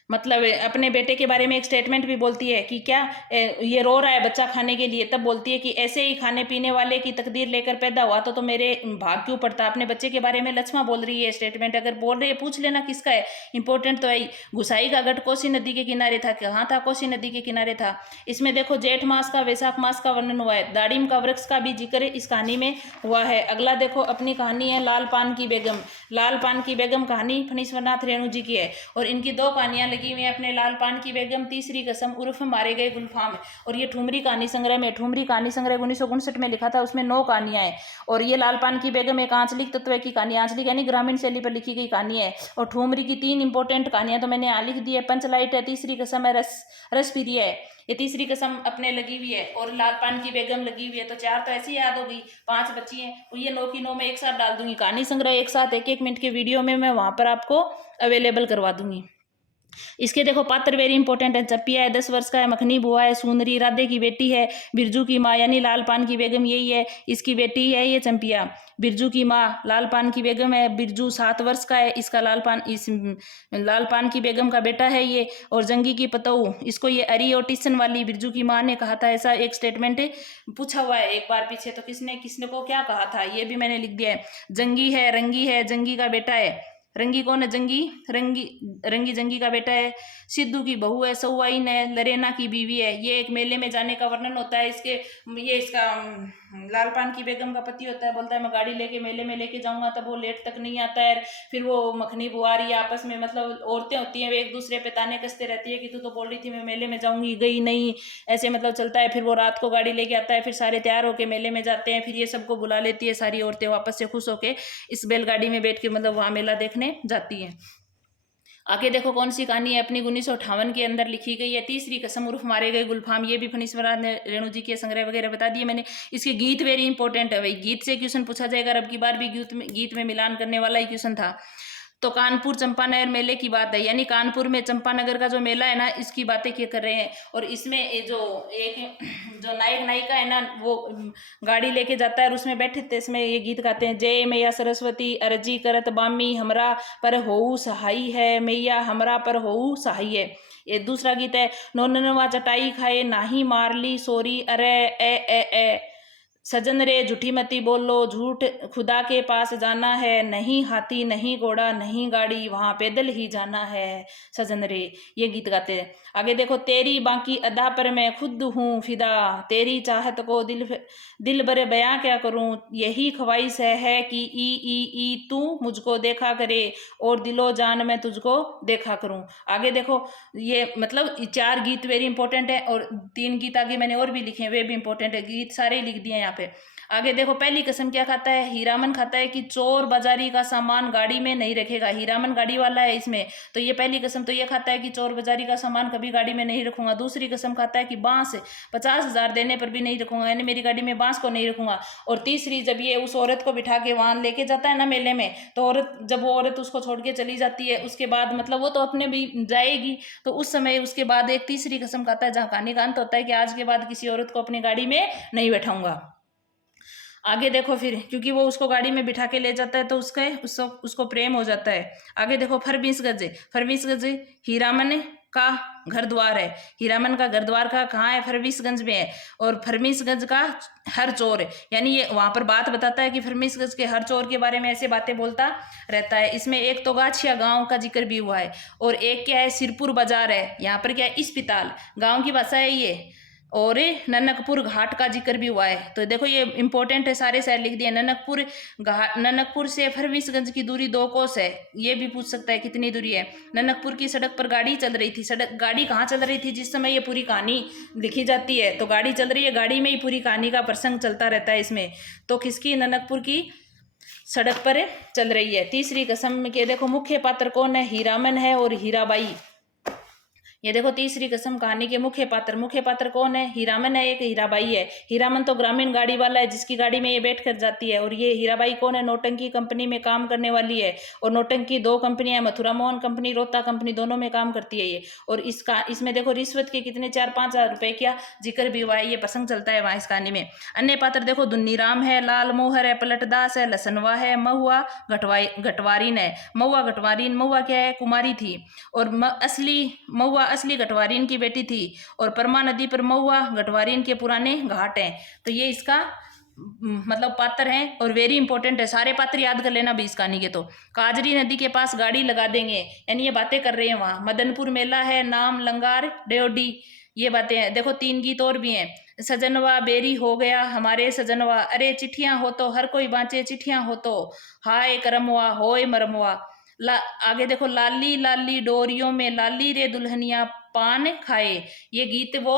मतलब अपने बेटे के बारे में एक स्टेटमेंट भी बोलती है कि क्या ये रो रहा है बच्चा खाने के लिए, तब बोलती है कि ऐसे ही खाने पीने वाले की तकदीर लेकर पैदा हुआ तो मेरे भाग क्यों पड़ता। अपने बच्चे के बारे में लक्ष्मा बोल रही है स्टेटमेंट। अगर बोल रही है पूछ लेना किसका है, इंपॉर्टेंट तो है ही। गुसाई का गढ़ कोसी नदी के किनारे था। कहाँ था? कोसी नदी के किनारे था। इसमें देखो जेठ मास का वैशाख मास का वर्णन हुआ है। दाड़िम का वृक्ष का भी जिक्र इस कहानी में हुआ है। अगला देखो अपनी कहानी है लाल पान की बेगम। लाल पान की बेगम कहानी फणीश्वरनाथ रेणु जी की है। और इनकी दो कहानियां लगी हुई है, अपने लाल पान की बेगम, तीसरी कसम उर्फ मारे गए गुलफाम। और ये ठुमरी कहानी संग्रह में, ठुमरी कहानी संग्रह 1959 में लिखा था, उसमें 9 कहानियां हैं। और ये लाल पान की बेगम एक आंचलिक तत्व की कहानी, आंचलिक यानी ग्रामीण शैली पर लिखी गई कहानी है। और ठुमरी की 3 इंपॉर्टेंट कहानियां तो मैंने यहाँ लिख दी है। पंचलाइट है, तीसरी कसम है, रस प्रिय है, ये तीसरी कसम अपने लगी हुई है। और लाल पान की बेगम लगी हुई है। तो 4 तो ऐसी याद हो गई, 5 बची हैं। और ये 9 की 9 में एक साथ डाल दूंगी। कहानी संग्रह एक साथ 1-1 मिनट के वीडियो में मैं वहां पर आपको अवेलेबल करवा दूंगी। इसके देखो पात्र वेरी इंपॉर्टेंट है। चप्पिया है, 10 वर्ष का है, मखनी बुआ है, सुंदरी राधे की बेटी है, बिरजू की माँ यानी लाल पान की बेगम यही है, इसकी बेटी है ये चंपिया। बिरजू की माँ लाल पान की बेगम है। बिरजू 7 वर्ष का है, इसका इस लाल पान की बेगम का बेटा है ये। और जंगी की पतऊ, इसको ये अरी और टिशन वाली बिरजू की माँ ने कहा था, ऐसा एक स्टेटमेंट पूछा हुआ है एक बार पीछे। तो किसने किसने को क्या कहा था ये भी मैंने लिख दिया है। जंगी है, रंगी है, जंगी का बेटा है। रंगी कौन है? जंगी, रंगी जंगी का बेटा है। सिद्धू की बहू है, सौवाइन है, लरेना की बीवी है। ये एक मेले में जाने का वर्णन होता है इसके। ये इसका लाल पान की बेगम का पति होता है, बोलता है मैं गाड़ी लेके मेले में लेके जाऊंगा, तब वो लेट तक नहीं आता है। फिर वो मखनी बुआरी आपस में, मतलब औरतें होती हैं, वे एक दूसरे पे ताने कसते रहती है कि तू तो बोल रही थी मैं मेले में जाऊंगी, गई नहीं, ऐसे मतलब चलता है। फिर वो रात को गाड़ी लेके आता है, फिर सारे तैयार होके मेले में जाते हैं। फिर ये सबको बुला लेती है सारी औरतें, वापस से खुश होके इस बैलगाड़ी में बैठ के मतलब वहाँ मेला देखने जाती हैं। आगे देखो कौन सी कहानी है अपनी 1958 के अंदर लिखी गई है। तीसरी कसम उर्फ मारे गए गुलफाम, ये भी फणीश्वरनाथ ने रेणु जी के संग्रह वगैरह बता दिए मैंने। इसके गीत वेरी इंपॉर्टेंट है भाई, गीत से क्वेश्चन पूछा जाएगा। अब की बार भी गीत में मिलान करने वाला ही क्वेश्चन था। तो कानपुर चंपानगर मेले की बात है, यानी कानपुर में चंपानगर का जो मेला है ना, इसकी बातें क्या कर रहे हैं। और इसमें जो एक जो नायक नायिका है ना, वो गाड़ी लेके जाता है और उसमें बैठे थे, इसमें ये गीत गाते हैं। जय मैया सरस्वती अरजी करत बामी, हमरा पर होऊ सहाई है, मैया हमरा पर होऊ सहाई है। ये दूसरा गीत है। नोननवा चटाई खाए नाही मारली सोरी अरे ए सजन रे झूठी मती बोलो, झूठ खुदा के पास जाना है, नहीं हाथी नहीं घोड़ा नहीं गाड़ी, वहाँ पैदल ही जाना है सजन रे। ये गीत गाते हैं। आगे देखो, तेरी बाकी अदा पर मैं खुद हूँ फिदा, तेरी चाहत को दिल भरे बयां क्या करूँ, यही ख्वाहिश है कि ई तू मुझको देखा करे और दिलो जान मैं तुझको देखा करूँ। आगे देखो, ये मतलब 4 गीत वेरी इंपॉर्टेंट है। और 3 गीत आगे मैंने और भी लिखे हैं, वे भी इंपॉर्टेंट है। गीत सारे ही लिख दिए हैं यहाँ यहाँ पे। आगे देखो, पहली कसम क्या खाता है, हीरामन खाता है कि चोर बाजारी का सामान गाड़ी में नहीं रखेगा। हीरामन गाड़ी वाला है इसमें, तो ये पहली कसम तो ये खाता है कि चोर बाजारी का सामान कभी गाड़ी में नहीं रखूंगा। दूसरी कसम खाता है कि बांस 50,000 देने पर भी नहीं रखूंगा, यानी मेरी गाड़ी में बांस को नहीं रखूंगा। और तीसरी, जब ये उस औरत को बिठा के वहां लेके जाता है ना मेले में, तो औरत, जब वो औरत उसको छोड़ के चली जाती है, उसके बाद मतलब वो तो अपने भी जाएगी, तो उस समय उसके बाद एक तीसरी कसम खाता है जहाँ कहानी का अंत होता है कि आज के बाद किसी औरत को अपनी गाड़ी में नहीं बैठाऊंगा। आगे देखो फिर, क्योंकि वो उसको गाड़ी में बिठा के ले जाता है तो उसको प्रेम हो जाता है। आगे देखो, फरबीस गज। फरबीस गज हीरामन का घर द्वार है। हीरामन का घर द्वार का कहाँ है, फरबीसगंज में है। और फरमीसगंज का हर चोर है, यानी ये वहां पर बात बताता है कि फरमीसगंज के हर चोर के बारे में ऐसे बातें बोलता रहता है। इसमें एक तो गाछिया गांव का जिक्र भी हुआ है, और एक क्या है, सिरपुर बाजार है। यहाँ पर क्या है, इस्पिताल गांव की भाषा है ये। और ननकपुर घाट का जिक्र भी हुआ है। तो देखो ये इंपॉर्टेंट है, सारे शहर लिख दिए। ननकपुर घाट, ननकपुर से फरबीसगंज की दूरी 2 कोस है। ये भी पूछ सकता है कितनी दूरी है। ननकपुर की सड़क पर गाड़ी चल रही थी। गाड़ी कहाँ चल रही थी जिस समय ये पूरी कहानी लिखी जाती है, तो गाड़ी चल रही है, गाड़ी में ही पूरी कहानी का प्रसंग चलता रहता है इसमें। तो किसकी, ननकपुर की सड़क पर चल रही है। तीसरी कसम के देखो, मुख्य पात्र कौन है, हीरामन है और हीराबाई। ये देखो तीसरी कसम कहानी के मुख्य पात्र कौन है, हीरामन है, एक हीराबाई है। हीरामन तो ग्रामीण गाड़ी वाला है जिसकी गाड़ी में ये बैठ कर जाती है, और ये हीराबाई कौन है, नौटंकी कंपनी में काम करने वाली है। और नौटंकी 2 कंपनियां, मथुरा मोहन कंपनी, रोहता कंपनी, दोनों में काम करती है ये। और इसमें देखो रिश्वत के कितने 4-5 हजार रुपए का जिक्र भी हुआ है, ये प्रसंग चलता है वहां इस कहानी में। अन्य पात्र देखो, दुन्नीराम है, लाल मोहर है, पलटदास है, लसनवा है, महुआ घटवारीन है। महुआ घटवारीन, महुआ क्या है, कुमारी थी। और महुआ असली घटवारीन की बेटी थी। और परमा नदी पर महुआ घटवारीन के पुराने घाट हैं। तो ये इसका मतलब पात्र हैं, और वेरी इंपॉर्टेंट है, सारे पात्र याद कर लेना भी इस कहानी के। तो काजरी नदी के पास गाड़ी लगा देंगे, यानी ये बातें कर रहे हैं वहां। मदनपुर मेला है, नाम लंगार डेओडी, ये बातें हैं। देखो 3 गीत और भी हैं। सजनवा बेरी हो गया हमारे सजनवा, अरे चिट्ठियां हो तो हर कोई बाँचे, चिट्ठियां हो तो हाय करमवा होय मरमवा। आगे देखो, लाली लाली डोरियों में लाली रे दुल्हनिया पान खाए, ये गीत वो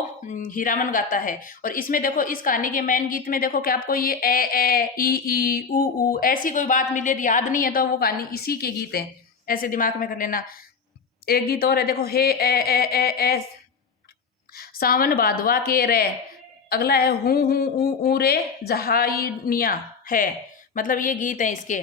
हीरामन गाता है। और इसमें देखो, इस कहानी के मेन गीत में देखो कि आपको ये ए ई ऊ ऐसी कोई बात मिले याद नहीं है तो वो कहानी इसी के गीत है, ऐसे दिमाग में कर लेना। एक गीत और है देखो, हे ए सावन भादवा के रे। अगला है हूँ रे जहाइनिया है, मतलब ये गीत है इसके।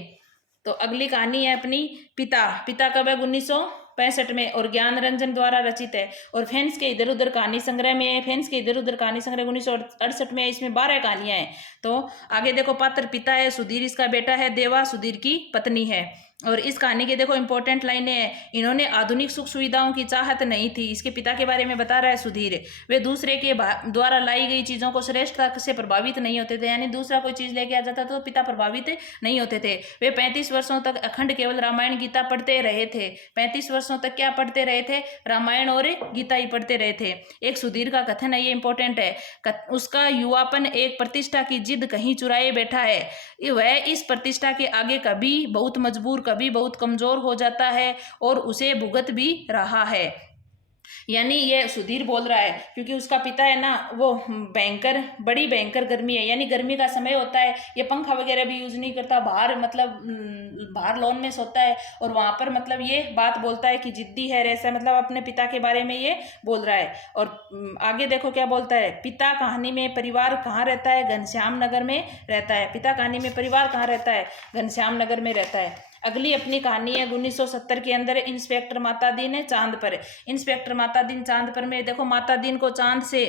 तो अगली कहानी है अपनी पिता कब है, 1965 में, और ज्ञान रंजन द्वारा रचित है। और फेंस के इधर उधर कहानी संग्रह में है, फेंस के इधर उधर कहानी संग्रह 1968 में है। इसमें 12 कहानियां हैं। तो आगे देखो, पात्र पिता है, सुधीर इसका बेटा है, देवा सुधीर की पत्नी है। और इस कहानी के देखो इंपॉर्टेंट लाइनें हैं, इन्होंने आधुनिक सुख सुविधाओं की चाहत नहीं थी। इसके पिता के बारे में बता रहा है सुधीर, वे दूसरे के द्वारा लाई गई चीजों को श्रेष्ठता से प्रभावित नहीं होते थे, यानी दूसरा कोई चीज लेके आ जाता तो पिता प्रभावित नहीं होते थे। वे 35 वर्षों तक अखंड केवल रामायण गीता पढ़ते रहे थे। 35 वर्षों तक क्या पढ़ते रहे थे, रामायण और गीता ही पढ़ते रहे थे। एक सुधीर का कथन है, ये इंपॉर्टेंट है, उसका युवापन एक प्रतिष्ठा की जिद कहीं चुराए बैठा है, वह इस प्रतिष्ठा के आगे कभी बहुत मजबूर कभी बहुत कमजोर हो जाता है और उसे भुगत भी रहा है। यानी ये सुधीर बोल रहा है, क्योंकि उसका पिता है ना, वो बड़ी भयंकर गर्मी है, यानी गर्मी का समय होता है, ये पंखा वगैरह भी यूज नहीं करता, बाहर मतलब बाहर लॉन में सोता है। और वहां पर मतलब ये बात बोलता है कि जिद्दी है, ऐसा मतलब अपने पिता के बारे में ये बोल रहा है। और आगे देखो क्या बोलता है, पिता कहानी में परिवार कहाँ रहता है, घनश्याम नगर में रहता है। पिता कहानी में परिवार कहाँ रहता है, घनश्याम नगर में रहता है। अगली अपनी कहानी है 1970 के अंदर, इंस्पेक्टर माता दीन है चांद पर। इंस्पेक्टर माता दीन चांद पर में देखो, माता दीन को चांद से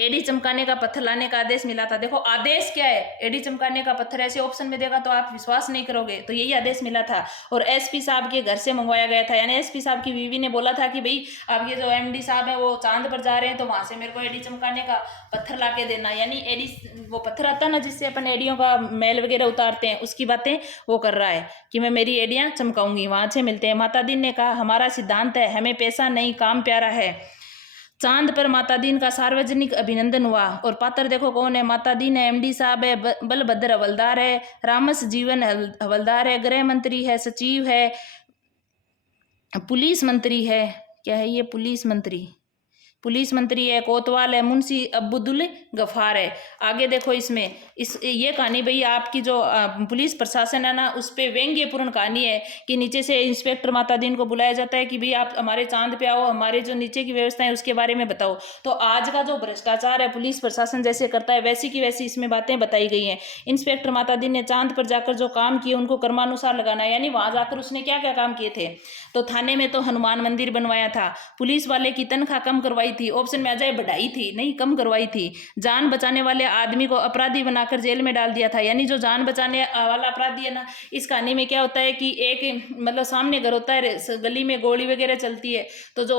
एडी चमकाने का पत्थर लाने का आदेश मिला था। देखो आदेश क्या है, एडी चमकाने का पत्थर, ऐसे ऑप्शन में देगा तो आप विश्वास नहीं करोगे, तो यही आदेश मिला था। और एसपी साहब के घर से मंगवाया गया था, यानी एसपी साहब की बीवी ने बोला था कि भाई आप ये जो एमडी साहब है वो चांद पर जा रहे हैं तो वहां से मेरे को एडी चमकाने का पत्थर ला के देना, यानी एडी वो पत्थर आता है ना जिससे अपन एडियों का मैल वगैरह उतारते हैं, उसकी बातें वो कर रहा है कि मैं मेरी एडियां चमकाऊंगी, वहां से मिलते हैं। माता दीन ने कहा हमारा सिद्धांत है, हमें पैसा नहीं काम प्यारा है। चांद पर माता दीन का सार्वजनिक अभिनंदन हुआ। और पात्र देखो कौन है, माता दीन है, एमडी साहब है, बलभद्र हवलदार है, रामस जीवन हवलदार है, गृह मंत्री है, सचिव है, पुलिस मंत्री है, क्या है ये, पुलिस मंत्री पुलिस मंत्री है, कोतवाल है, मुंशी अब्दुल गफ्फार है। आगे देखो इसमें ये कहानी भई आपकी जो पुलिस प्रशासन है ना, उस पर व्यंग्यपूर्ण कहानी है कि नीचे से इंस्पेक्टर मातादीन को बुलाया जाता है कि भाई आप हमारे चांद पे आओ, हमारे जो नीचे की व्यवस्था है उसके बारे में बताओ। तो आज का जो भ्रष्टाचार है पुलिस प्रशासन जैसे करता है वैसी की वैसी इसमें बातें बताई गई हैं। इंस्पेक्टर मातादीन ने चांद पर जाकर जो काम किए उनको कर्मानुसार लगाना, यानी वहां जाकर उसने क्या क्या काम किए थे। तो थाने में तो हनुमान मंदिर बनवाया था, पुलिस वाले की तनख्वाह कम करवाई थी, ऑप्शन में आ जाए बढ़ाई थी, नहीं कम करवाई थी। जान बचाने वाले आदमी को अपराधी बनाकर जेल में डाल दिया था, यानी जो जान बचाने वाला अपराधी है ना, इस कहानी में क्या होता है कि एक मतलब सामने घर होता है, गली में गोली वगैरह चलती है, तो जो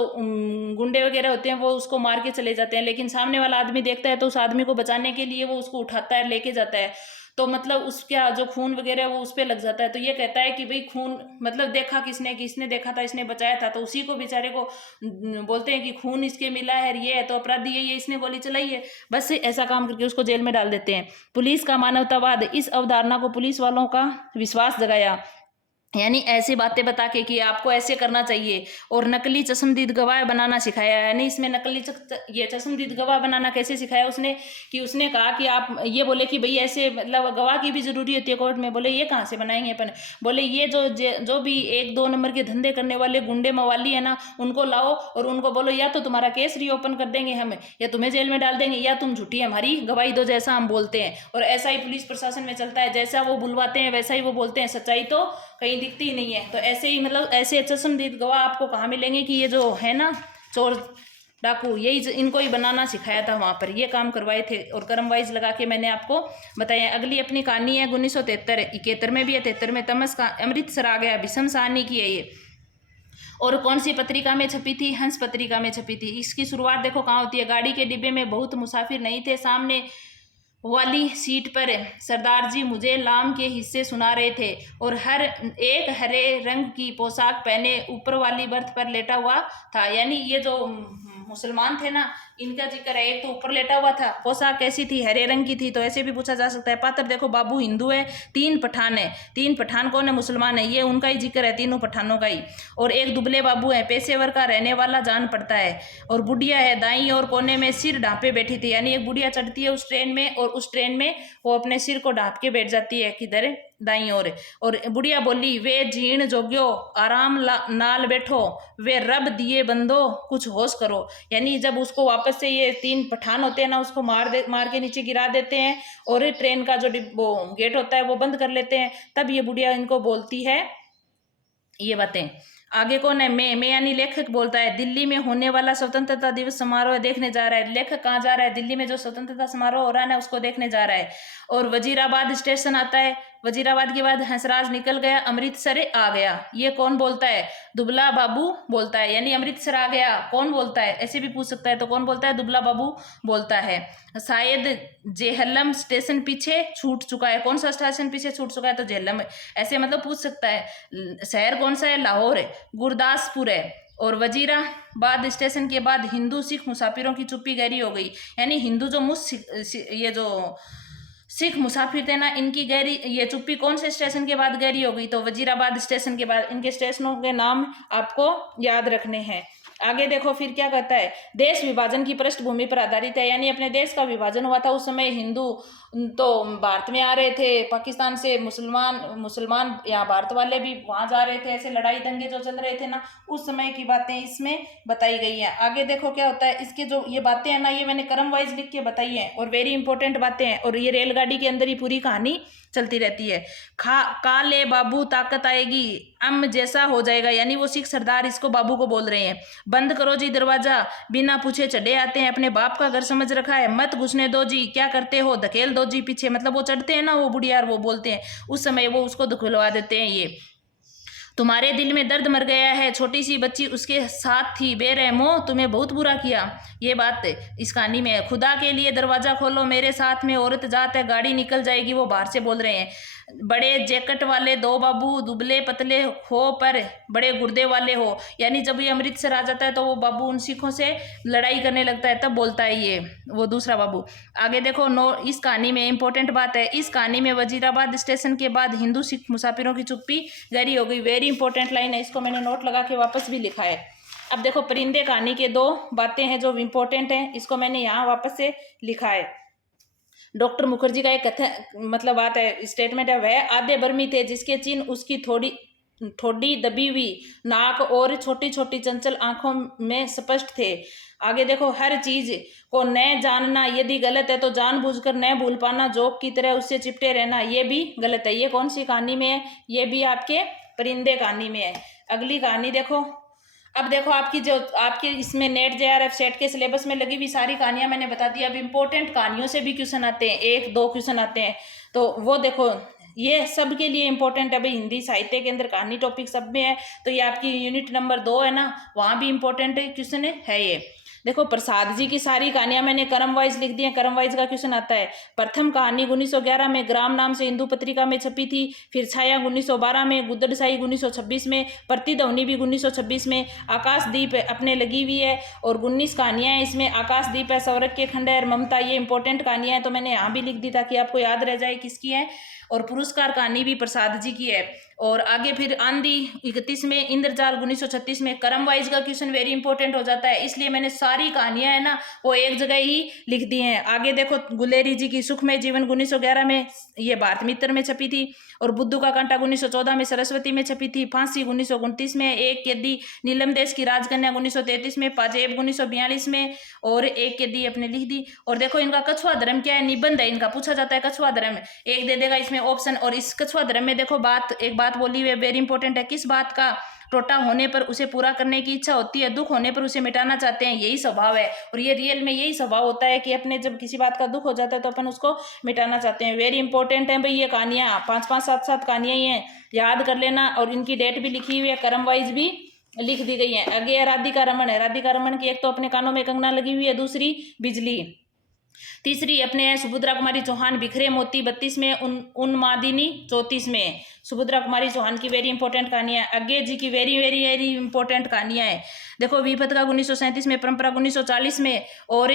गुंडे वगैरह होते हैं वो उसको मार के चले जाते हैं, लेकिन सामने वाला आदमी देखता है तो उस आदमी को बचाने के लिए वो उसको उठाता है, लेके जाता है। तो मतलब उसका जो खून वगैरह है वो उस पर लग जाता है। तो ये कहता है कि भाई खून मतलब देखा किसने देखा था, इसने बचाया था, तो उसी को बेचारे को बोलते हैं कि खून इसके मिला है, ये है तो अपराधी ये इसने गोली चलाई है, बस ऐसा काम करके उसको जेल में डाल देते हैं। पुलिस का मानवतावाद, इस अवधारणा को पुलिस वालों का विश्वास जगाया, यानी ऐसी बातें बता के कि आपको ऐसे करना चाहिए। और नकली चश्मदीद गवाह बनाना सिखाया, यानी इसमें ये चश्मदीद गवाह बनाना कैसे सिखाया उसने, कि उसने कहा कि आप ये बोले कि भाई ऐसे मतलब गवाह की भी जरूरी होती है कोर्ट में। बोले ये कहाँ से बनाएंगे अपन, बोले ये जो भी 1-2 नंबर के धंधे करने वाले गुंडे मवाली है ना, उनको लाओ और उनको बोलो या तो तुम्हारा केस रीओपन कर देंगे हम, या तुम्हें जेल में डाल देंगे, या तुम झूठी हमारी गवाही दो, जैसा हम बोलते हैं। और ऐसा ही पुलिस प्रशासन में चलता है, जैसा वो बुलवाते हैं वैसा ही वो बोलते हैं, सच्चाई तो कहीं दिखती ही नहीं है। तो ऐसे ही मतलब ऐसे चश्मदीद गवाह आपको कहाँ मिलेंगे कि ये जो है ना चोर डाकू, यही इनको ही बनाना सिखाया था, वहां पर ये काम करवाए थे और क्रम वाइज लगा के मैंने आपको बताया। अगली अपनी कहानी है 1973, 71 में भी है, 73 में तमस का अमृतसर आ गया, भीषम साहनी की है ये। और कौन सी पत्रिका में छपी थी, हंस पत्रिका में छपी थी। इसकी शुरुआत देखो कहाँ होती है, गाड़ी के डिब्बे में बहुत मुसाफिर नहीं थे, सामने वाली सीट पर सरदार जी मुझे लाम के हिस्से सुना रहे थे और हर एक हरे रंग की पोशाक पहने ऊपर वाली बर्थ पर लेटा हुआ था। यानी ये जो मुसलमान थे ना, इनका जिक्र है। एक तो ऊपर लेटा हुआ था, पोशाक कैसी थी, हरे रंग की थी, तो ऐसे भी पूछा जा सकता है। पात्र देखो, बाबू हिंदू है, 3 पठान है, 3 पठान कौन है, मुसलमान है, ये उनका ही जिक्र है, तीनों पठानों का ही। और एक दुबले बाबू है, पेशेवर का रहने वाला जान पड़ता है। और बुढ़िया है, दाईं और कोने में सिर ढांपे बैठी थी, यानी एक बुढ़िया चढ़ती है उस ट्रेन में और उस ट्रेन में वो अपने सिर को ढांप के बैठ जाती है, किधर, दाईं ओर। और बुढ़िया बोली, वे जीण जोग्यो आराम नाल बैठो, वे रब दिए बंदो कुछ होश करो। यानी जब उसको वापस से ये 3 पठान होते हैं ना, उसको मार के नीचे गिरा देते हैं और ट्रेन का जो वो गेट होता है वो बंद कर लेते हैं, तब ये बुढ़िया इनको बोलती है ये बातें। आगे कौन है, मैं यानी लेखक बोलता है, दिल्ली में होने वाला स्वतंत्रता दिवस समारोह देखने जा रहा है। लेखक कहाँ जा रहा है, दिल्ली में जो स्वतंत्रता समारोह हो रहा है ना उसको देखने जा रहा है। और वजीराबाद स्टेशन आता है, वजीराबाद के बाद हंसराज निकल गया, अमृतसर आ गया। ये कौन बोलता है, दुबला बाबू बोलता है, यानी अमृतसर आ गया कौन बोलता है, ऐसे भी पूछ सकता है, तो कौन बोलता है, दुबला बाबू बोलता है। शायद जेहलम स्टेशन पीछे छूट चुका है, कौन सा स्टेशन पीछे छूट चुका है, तो जेहलम, ऐसे मतलब पूछ सकता है। शहर कौन सा है, लाहौर है, गुरदासपुर है। और वजीराबाद स्टेशन के बाद हिंदू सिख मुसाफिरों की चुप्पी गहरी हो गई, यानी हिंदू जो ये जो सिख मुसाफिर थे ना, इनकी गहरी ये चुप्पी कौन से स्टेशन के बाद गहरी हो गई, तो वजीराबाद स्टेशन के बाद। इनके स्टेशनों के नाम आपको याद रखने हैं। आगे देखो फिर क्या कहता है, देश विभाजन की पृष्ठभूमि पर आधारित है, यानी अपने देश का विभाजन हुआ था उस समय हिंदू तो भारत में आ रहे थे, पाकिस्तान से मुसलमान यहाँ भारत वाले भी वहां जा रहे थे, ऐसे लड़ाई दंगे जो चल रहे थे ना उस समय की बातें इसमें बताई गई हैं। आगे देखो क्या होता है, इसके जो ये बातें हैं ना, ये मैंने क्रम वाइज लिख के बताई हैं और वेरी इंपॉर्टेंट बातें हैं, और ये रेलगाड़ी के अंदर ही पूरी कहानी चलती रहती है। काले बाबू ताकत आएगी, अम जैसा हो जाएगा, यानी वो सिख सरदार इसको बाबू को बोल रहे हैं। बंद करो जी दरवाजा, बिना पूछे चढ़े आते हैं, अपने बाप का घर समझ रखा है, मत घुसने दो जी, क्या करते हो, धकेल दो जी पीछे। मतलब वो चढ़ते हैं ना वो बुढ़िया, वो बोलते हैं उस समय वो उसको धकेलवा देते हैं। ये तुम्हारे दिल में दर्द मर गया है, छोटी सी बच्ची उसके साथ थी, बेरहमो तुम्हें बहुत बुरा किया। ये बात इस कहानी में है। खुदा के लिए दरवाजा खोलो, मेरे साथ में औरत जात है, गाड़ी निकल जाएगी, वो बाहर से बोल रहे हैं। बड़े जैकेट वाले 2 बाबू, दुबले पतले हो पर बड़े गुर्दे वाले हो, यानी जब ये अमृतसर आ जाता है तो वो बाबू उन सिखों से लड़ाई करने लगता है, तब बोलता है ये वो दूसरा बाबू। आगे देखो इस कहानी में इंपॉर्टेंट बात है, इस कहानी में वजीराबाद स्टेशन के बाद हिंदू सिख मुसाफिरों की चुप्पी गहरी हो गई। वेरी इंपॉर्टेंट लाइन है, इसको मैंने नोट लगा के वापस भी लिखा है। अब देखो परिंदे कहानी के 2 बातें हैं जो इम्पोर्टेंट हैं, इसको मैंने यहाँ वापस से लिखा है। डॉक्टर मुखर्जी का एक कथन मतलब बात है, स्टेटमेंट है, वह आधे बर्मी थे जिसके चिन्ह उसकी थोड़ी ठोडी दबी हुई नाक और छोटी छोटी चंचल आंखों में स्पष्ट थे। आगे देखो, हर चीज को न जानना यदि गलत है तो जानबूझकर न भूल पाना, जोक की तरह उससे चिपटे रहना, ये भी गलत है। ये कौन सी कहानी में है? ये भी आपके परिंदे कहानी में है। अगली कहानी देखो। अब देखो आपकी जो आपके इसमें नेट जेआरएफ सेट के सिलेबस में लगी हुई सारी कहानियां मैंने बता दी। अब इम्पोर्टेंट कहानियों से भी क्वेश्चन आते हैं, 1-2 क्वेश्चन आते हैं, तो वो देखो ये सब के लिए इंपॉर्टेंट है भाई। हिंदी साहित्य के अंदर कहानी टॉपिक सब में है, तो ये आपकी यूनिट नंबर 2 है ना, वहाँ भी इंपॉर्टेंट क्वेश्चन है ये। देखो प्रसाद जी की सारी कहानियां मैंने क्रम वाइज लिख दी है। क्रम वाइज का क्वेश्चन आता है। प्रथम कहानी 1911 में ग्राम नाम से हिंदू पत्रिका में छपी थी। फिर छाया 1912 में, गुद्दड़साई 1926 में, प्रतिध्वनि भी 1926 में, आकाशदीप अपने लगी हुई है और 19 कहानियां हैं इसमें। आकाशदीप है, स्वर्ग के खंडहर, ममता, ये इंपॉर्टेंट कहानियां हैं, तो मैंने यहाँ भी लिख दी ताकि आपको याद रह जाए किसकी है। और पुरस्कार कहानी भी प्रसाद जी की है। और आगे फिर आंधी 31 में, इंद्रजाल 1936 में। क्रम वाइज का क्वेश्चन वेरी इंपॉर्टेंट हो जाता है, इसलिए मैंने सारी कहानियां है ना वो एक जगह ही लिख दी हैं। आगे देखो, गुलेरी जी की सुखमय जीवन 1911 में, ये भारत मित्र में छपी थी। और बुद्धू का कांटा 1914 में सरस्वती में छपी थी। फांसी 1929 में। एक कैदी नीलम देश की राजकन्या 1933 में। पाजेब 1942 में। और एक कैदी अपने लिख दी। और देखो इनका कछुआ धर्म क्या है, निबंध है इनका, पूछा जाता है कछुआ धर्म, एक दे देगा इसमें ऑप्शन। और इस कछुआ धर्म में देखो एक बात बोली हुई है वेरी इंपॉर्टेंट है, किस बात का टोटा होने पर उसे पूरा करने की इच्छा होती है, दुख होने पर उसे मिटाना चाहते हैं, यही स्वभाव है। और ये रियल में यही स्वभाव होता है कि अपने जब किसी बात का दुख हो जाता है तो अपन उसको मिटाना चाहते हैं। वेरी इंपॉर्टेंट है भाई ये कहानियां, 5-5, 7-7 कहानियां ही हैं, याद कर लेना। और इनकी डेट भी लिखी हुई है, क्रम वाइज भी लिख दी गई है। आगे राधिका रमन है। राधिका रमन की एक तो अपने कानों में कंगना लगी हुई है, दूसरी बिजली। तीसरी अपने है सुभद्रा कुमारी चौहान, बिखरे मोती 32 में, उन्मादिनी 34 में। सुभद्रा कुमारी चौहान की वेरी इंपॉर्टेंट कहानियां। अज्ञे जी की वेरी वेरी वेरी इंपॉर्टेंट कहानियां हैं। देखो विपत का 1937 में, परंपरा 1940 में, और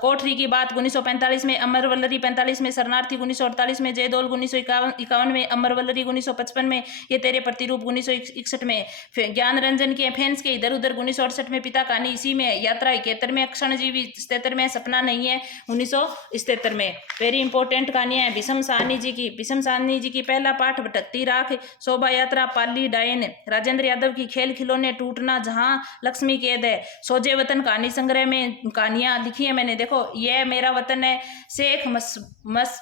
कोठरी की बात 1945 में, अमर वल्लरी 45 में, शरणार्थी 1948 में, जयदौल 1951 में, अमर वल्लरी 1955 में, ये तेरे प्रतिरूप 1961 में, ज्ञान रंजन के फैंस के इधर उधर 1968 में, पिता कहानी इसी में, यात्रा 71 में, क्षण जीवी 77 में, सपना नहीं है 1977 में। वेरी इंपॉर्टेंट कहानियां हैं। भीष्म साहनी जी की, भीष्म साहनी जी की पहला पाठ भटकती राख, शोभा यात्रा, पाली डायन, राजेंद्र यादव की खेल खिलौने, टूटना, जहां लक्ष्मी कैद है, सोजे वतन कहानी संग्रह में कहानियां लिखी है मैंने। देखो यह मेरा वतन है, शेख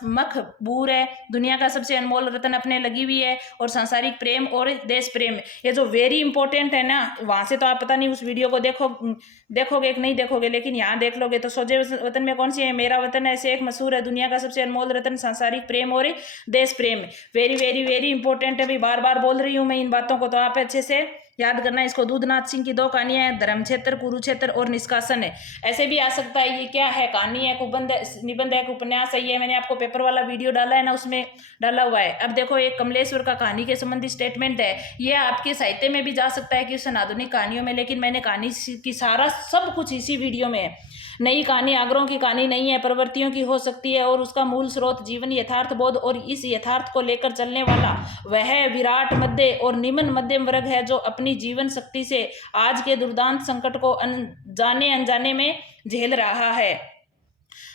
मकबूर है, दुनिया का सबसे अनमोल रतन अपने लगी हुई है, और सांसारिक प्रेम और देश प्रेम, ये जो वेरी इंपॉर्टेंट है ना, वहां से तो आप पता नहीं उस वीडियो को देखोगे कि नहीं देखोगे, लेकिन यहाँ देख लोगे तो सोजे वतन में कौन सी है, मेरा वतन है, शेख मशहूर है, दुनिया का सबसे अनमोल रतन, सांसारिक प्रेम और देश प्रेम। वेरी वेरी वेरी इंपॉर्टेंट है भाई, बार बार बोल रही हूँ मैं इन बातों को, तो आप अच्छे से याद करना इसको। दूधनाथ सिंह की 2 कहानियां हैं, धर्म क्षेत्र, कुरुक्षेत्र और निष्कासन है। ऐसे भी आ सकता है ये क्या है, कहानी है, निबंध है, उपन्यास है, ये मैंने आपको पेपर वाला वीडियो डाला है ना उसमें डाला हुआ है। अब देखो एक कमलेश्वर का कहानी के संबंधी स्टेटमेंट है, ये आपके साहित्य में भी जा सकता है कि उस आधुनिक कहानियों में, लेकिन मैंने कहानी की सारा सब कुछ इसी वीडियो में है। नई कहानी आगरों की कहानी नहीं है, प्रवृत्तियों की हो सकती है, और उसका मूल स्रोत जीवन यथार्थ बोध और इस यथार्थ को लेकर चलने वाला वह विराट मध्य और निम्न मध्यम वर्ग है जो अपनी जीवन शक्ति से आज के दुर्दांत संकट को जाने अनजाने में झेल रहा है।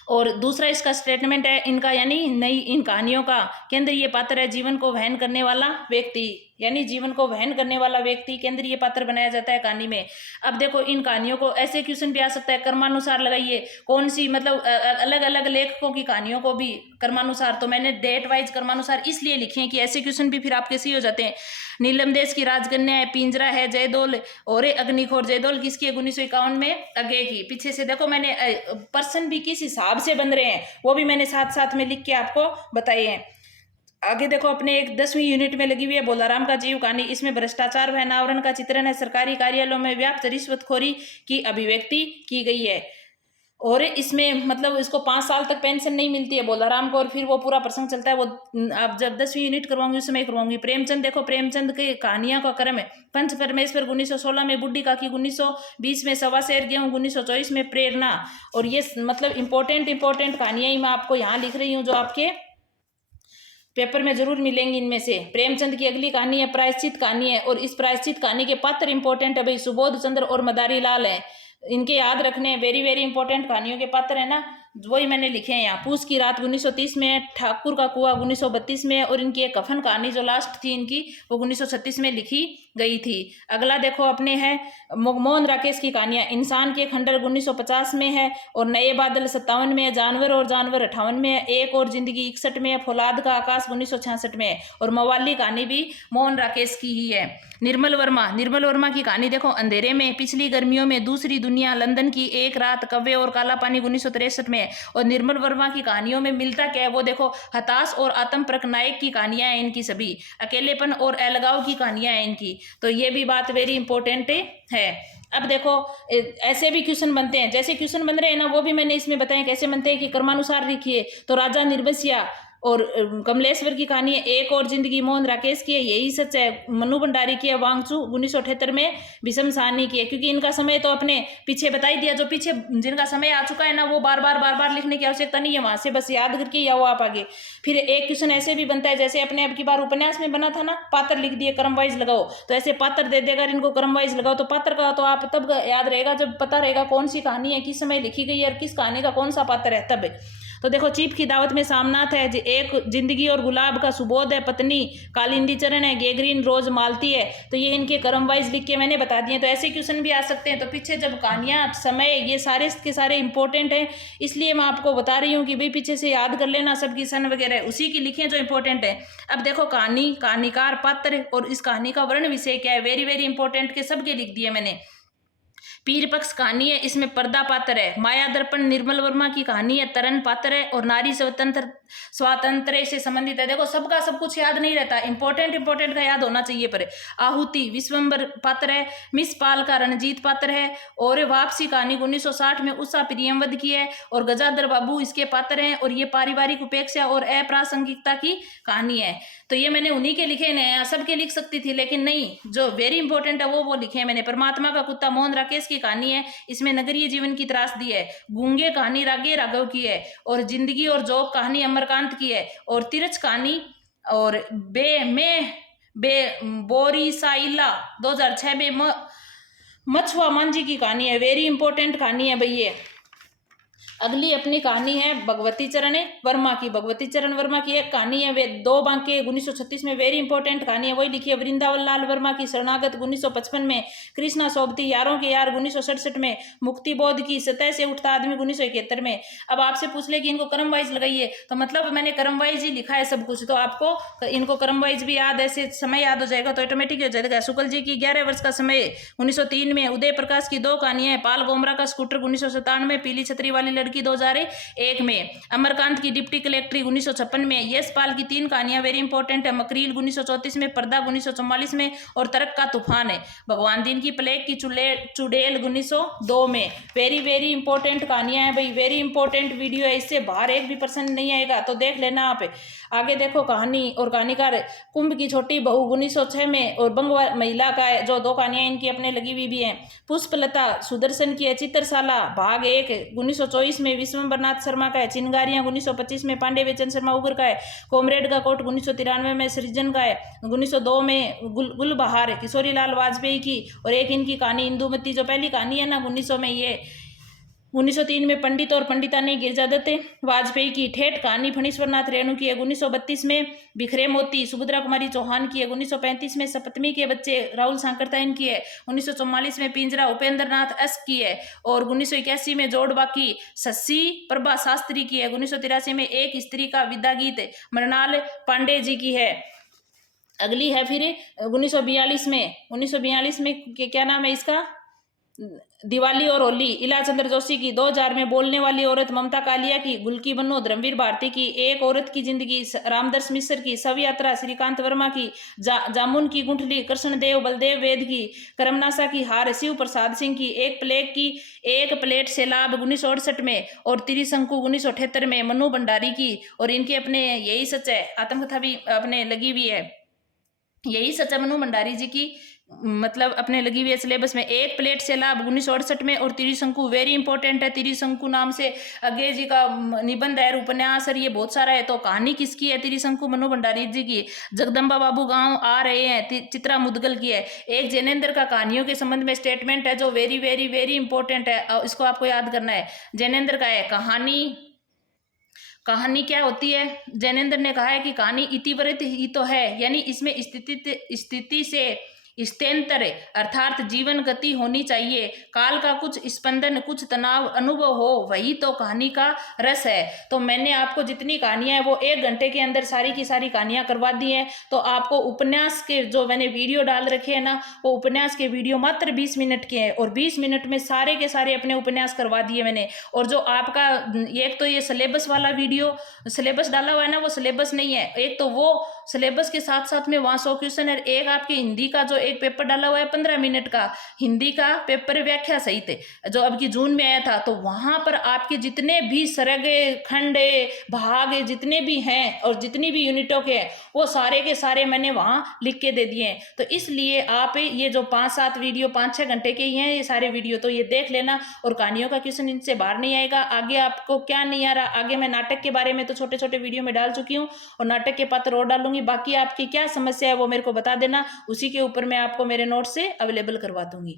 और दूसरा इसका स्टेटमेंट है इनका, यानी नई इन कहानियों का केंद्रीय पात्र है जीवन को वहन करने वाला व्यक्ति, यानी जीवन को वहन करने वाला व्यक्ति केंद्रीय पात्र बनाया जाता है कहानी में। अब देखो इन कहानियों को ऐसे क्वेश्चन भी आ सकता है, क्रमानुसार लगाइए कौन सी, मतलब अलग अलग लेखकों की कहानियों को भी क्रमानुसार, तो मैंने डेट वाइज क्रमानुसार इसलिए लिखे हैं कि ऐसे क्वेश्चन भी फिर आपके सही हो जाते हैं। नीलम देश की राजकन्या है, पिंजरा है, जयदौल और अग्निखोर, जयदौल किसकी है 1951 में, अगे की। पीछे से देखो मैंने पर्सन भी किस हिसाब से बन रहे हैं वो भी मैंने साथ साथ में लिख के आपको बताए हैं। आगे देखो अपने एक 10वीं यूनिट में लगी हुई है बोलाराम का जीव कहानी, इसमें भ्रष्टाचार व अनावरण का चित्रण है, सरकारी कार्यालयों में व्याप्त रिश्वतखोरी की अभिव्यक्ति की गई है, और इसमें मतलब इसको 5 साल तक पेंशन नहीं मिलती है बोलाराम को, और फिर वो पूरा प्रसंग चलता है। वो अब जब 10वीं यूनिट करवाऊंगी उस समय करवाऊंगी। प्रेमचंद देखो, प्रेमचंद के कहानियों का क्रम है, पंच परमेश्वर 1916 में, बुड्ढी काकी 1920 में, सवा शेर गेहूं 1924 में, प्रेरणा। और ये मतलब इंपॉर्टेंट कहानियां ही मैं आपको यहाँ लिख रही हूँ जो आपके पेपर में जरूर मिलेंगी इनमें से। प्रेमचंद की अगली कहानी है प्रायश्चित कहानी है, और इस प्रायश्चित कहानी के पात्र इंपॉर्टेंट है भाई, सुबोध चंद्र और मदारी लाल है, इनके याद रखने हैं, वेरी वेरी इंपॉर्टेंट कहानियों के पात्र है ना, वही मैंने लिखे हैं यहाँ। पूस की रात 1930 में है, ठाकुर का कुआं 1932 में है, और इनकी एक कफन कहानी जो लास्ट थी इनकी वो 1936 में लिखी गई थी। अगला देखो अपने है मोहन राकेश की कहानियां, इंसान के खंडर 1950 में है, और नए बादल 57 में है, जानवर और जानवर 58 में है, एक और जिंदगी 61 में है, फौलाद का आकाश 1966 में है, और मवाली कहानी भी मोहन राकेश की ही है। निर्मल वर्मा की कहानी देखो अंधेरे में, पिछली गर्मियों में, दूसरी दुनिया, लंदन की एक रात, कव्वे और काला पानी 1963 में है। और निर्मल वर्मा की कहानियों में मिलता क्या है वो देखो, हताश और आत्मप्रक नायक की कहानियां हैं इनकी सभी, अकेलेपन और अलगाव की कहानियां हैं इनकी, तो ये भी बात वेरी इंपॉर्टेंट है। अब देखो ऐसे भी क्वेश्चन बनते हैं, जैसे क्वेश्चन बन रहे हैं ना वो भी मैंने इसमें बताया कैसे बनते हैं कि क्रमानुसार लिखिए। तो राजा निर्बसिया और कमलेश्वर की कहानी है, एक और जिंदगी मोहन राकेश की है, यही सच है। मनु भंडारी की है वांगचू 1978 में, विषम साहनी की है, क्योंकि इनका समय तो अपने पीछे बता ही दिया, जो पीछे जिनका समय आ चुका है ना वो बार बार लिखने की आवश्यकता नहीं है, वहां से बस याद करके या वो आप आगे। फिर एक क्वेश्चन ऐसे भी बनता है जैसे अपने अब की बार उपन्यास में बना था ना, पात्र लिख दिए क्रम वाइज लगाओ, तो ऐसे पात्र दे देगा इनको क्रम वाइज लगाओ, तो पात्र का तो आप तब याद रहेगा जब पता रहेगा कौन सी कहानी है, किस समय लिखी गई है और किस कहानी का कौन सा पात्र है तब। तो देखो चीफ की दावत में सामनाथ है, एक जिंदगी और गुलाब का सुबोध है, पत्नी कालिंदी चरण है, गेगरीन रोज मालती है, तो ये इनके क्रम वाइज लिख के मैंने बता दिए। तो ऐसे क्वेश्चन भी आ सकते हैं। तो पीछे जब कहानियां समय ये सारे के सारे इंपॉर्टेंट हैं, इसलिए मैं आपको बता रही हूँ कि भाई पीछे से याद कर लेना, सबकी सन वगैरह उसी की लिखे जो इंपॉर्टेंट है। अब देखो कहानी, कहानीकार, पात्र और इस कहानी का वर्ण विषय क्या है, वेरी वेरी इंपॉर्टेंट के सबके लिख दिए मैंने। पीर पक्ष कहानी है, इसमें पर्दा पात्र है। माया दर्पण निर्मल वर्मा की कहानी है, तरन पात्र है, और नारी स्वातंत्र से संबंधित है। देखो सबका सब कुछ याद नहीं रहता, इंपॉर्टेंट का याद होना चाहिए। पर आहुति विश्वम्बर पात्र है, मिस पाल का रणजीत पात्र है, और वापसी कहानी 1960 में उषा प्रियमवद की है, और गजाधर बाबू इसके पात्र हैं, और ये पारिवारिक उपेक्षा और अप्रासंगिकता की कहानी है। तो ये मैंने उन्हीं के लिखे हैं, सबके लिख सकती थी लेकिन नहीं, जो वेरी इंपॉर्टेंट है वो लिखे हैं मैंने। परमात्मा का कुत्ता मोहन राकेश की कहानी है, इसमें नगरीय जीवन की त्रास दी है। गूंगे कहानी रागे राघव की है, और जिंदगी और जॉब कहानी अमरकांत की है, और तिरछ कहानी और बोरीसाइला 2006 में मछुआ मांझी की कहानी है, वेरी इंपॉर्टेंट कहानी है भैया। अगली अपनी कहानी है भगवती चरण वर्मा की, भगवती चरण वर्मा की एक कहानी है, वे दो बांके 1936 में, वेरी इंपॉर्टेंट कहानी है, वही लिखी है। वृंदावन लाल वर्मा की शरणागत 1955 में, कृष्णा सोबती यारों के यार 1967 में, मुक्ति बोध की सतह से उठता आदमी 1971 में। अब आपसे पूछ ले कि इनको क्रम वाइज लगाइए, तो मतलब मैंने क्रम वाइज ही लिखा है सब कुछ, तो आपको इनको क्रम वाइज भी याद, ऐसे समय याद हो जाएगा तो ऑटोमेटिक हो जाएगा। शुक्ल जी की 11 वर्ष का समय 1903 में, उदय प्रकाश की दो कहानियां, पाल गोमरा का स्कूटर 1997 में, पीली छतरी वाली लड़की 2001 में, अमरकांत की डिप्टी कलेक्ट्री 1956 में, यशपाल की 3 कहानियां वेरी इंपॉर्टेंट है, मकरील 1934 में, पर्दा 1944 में, और तरक का तूफान है। भगवान दीन की प्लेग की चुड़ैल 1902 में, वेरी वेरी इंपॉर्टेंट कहानियां हैं भाई, वेरी इंपॉर्टेंट वीडियो है, इससे बाहर एक भी पर्सन नहीं आएगा, तो देख लेना आप। आगे देखो कहानी और कहानीकार कुंभ की छोटी बहू 1906 में, और बंग महिला का है, जो 2 कहानियां इनकी अपने लगी हुई भी हैं। पुष्पलता सुदर्शन की है, चित्रशाला भाग 1 1924 में, विश्वम्बरनाथ शर्मा का है। चिंगारियां 1925 में, पांडे बेचन शर्मा उगर का है। कॉमरेड का कोट 1993 में, सृजन का है। 1902 में गुलबहार किशोरी लाल वाजपेयी की, और एक इनकी कहानी इंदुमती जो पहली कहानी है ना 1900 में, ये 1903 में पंडित और पंडितानी गिरजादत्त वाजपेयी की। ठेठ कहानी फणीश्वरनाथ रेणु की है 1932 में। बिखरे मोती सुभद्रा कुमारी चौहान की है 1935 में। सप्तमी के बच्चे राहुल सांकरताइन की है 1944 में। पिंजरा उपेंद्र नाथ एस की है, और 1981 में जोड़ बाकी शशि प्रभा शास्त्री की है। 1983 में एक स्त्री का विदा गीत मृणाल पांडे जी की है। अगली है फिर 1942 में क्या नाम है इसका, दिवाली और होली, इला चंद्र जोशी की। 2000 में बोलने वाली औरत ममता कालिया की। गुलकी बन्नो धर्मवीर भारती की। एक औरत की जिंदगी रामदर्श मिश्र की। शव यात्रा श्रीकांत वर्मा की। जामुन की गुंठली कृष्णदेव बलदेव वेद की। करमनासा की हार शिव प्रसाद सिंह की। एक प्लेग की एक प्लेट सैलाब 1968 में, और त्रिशंकु 1978 में मनु भंडारी की। और इनके अपने यही सच है आत्मकथा भी अपने लगी हुई है, यही सच है मनु भंडारी जी की मतलब अपने लगी हुई है सिलेबस में। एक प्लेट सैलाब 1968 में, और त्रिशंकु वेरी इंपॉर्टेंट है, त्रिशंकु नाम से अज्ञे जी का निबंध है, उपन्यास है, ये बहुत सारा है। तो कहानी किसकी है? त्रिशंकु मनु भंडारी जी की। जगदम्बा बाबू गांव आ रहे हैं, चित्रा मुदगल की है। एक जैनेन्द्र का कहानियों के संबंध में स्टेटमेंट है जो वेरी वेरी वेरी इंपॉर्टेंट है, इसको आपको याद करना है। जैनेन्द्र का है कहानी क्या होती है? जैनेन्द्र ने कहा है कि कहानी इतिवृत्त ही तो है, यानी इसमें स्थिति से स्तेंतर अर्थात जीवन गति होनी चाहिए, काल का कुछ स्पंदन, कुछ तनाव अनुभव हो, वही तो कहानी का रस है। तो मैंने आपको जितनी कहानियां हैं वो 1 घंटे के अंदर सारी की सारी कहानियां करवा दी हैं। तो आपको उपन्यास के जो मैंने वीडियो डाल रखे हैं ना, वो उपन्यास के वीडियो मात्र 20 मिनट के हैं, और 20 मिनट में सारे के सारे अपने उपन्यास करवा दिए मैंने। और जो आपका एक तो ये सिलेबस वाला वीडियो सिलेबस डाला हुआ है ना, वो सिलेबस नहीं है। एक तो वो सिलेबस के साथ साथ में वहाँ 100 क्वेश्चन है। एक आपके हिंदी का जो एक पेपर डाला हुआ है 15 मिनट का, हिंदी का पेपर व्याख्या सहित जो अब की जून में आया था, तो वहां पर आपके जितने भी सरगे खंडे भाग जितने भी हैं और जितनी भी यूनिटों के हैं, वो सारे के सारे मैंने वहां लिख के दे दिए हैं। तो इसलिए आप ये जो 5-7 वीडियो 5-6 घंटे के ही हैं ये सारे वीडियो, तो ये देख लेना। और कहानियों का क्वेश्चन इनसे बाहर नहीं आएगा। आगे आपको क्या नहीं आ रहा, आगे मैं नाटक के बारे में तो छोटे छोटे वीडियो में डाल चुकी हूँ, और नाटक के पात्र और डालूंगी। बाकी आपकी क्या समस्या है वो मेरे को बता देना, उसी के ऊपर मैं आपको मेरे नोट से अवेलेबल करवा दूंगी।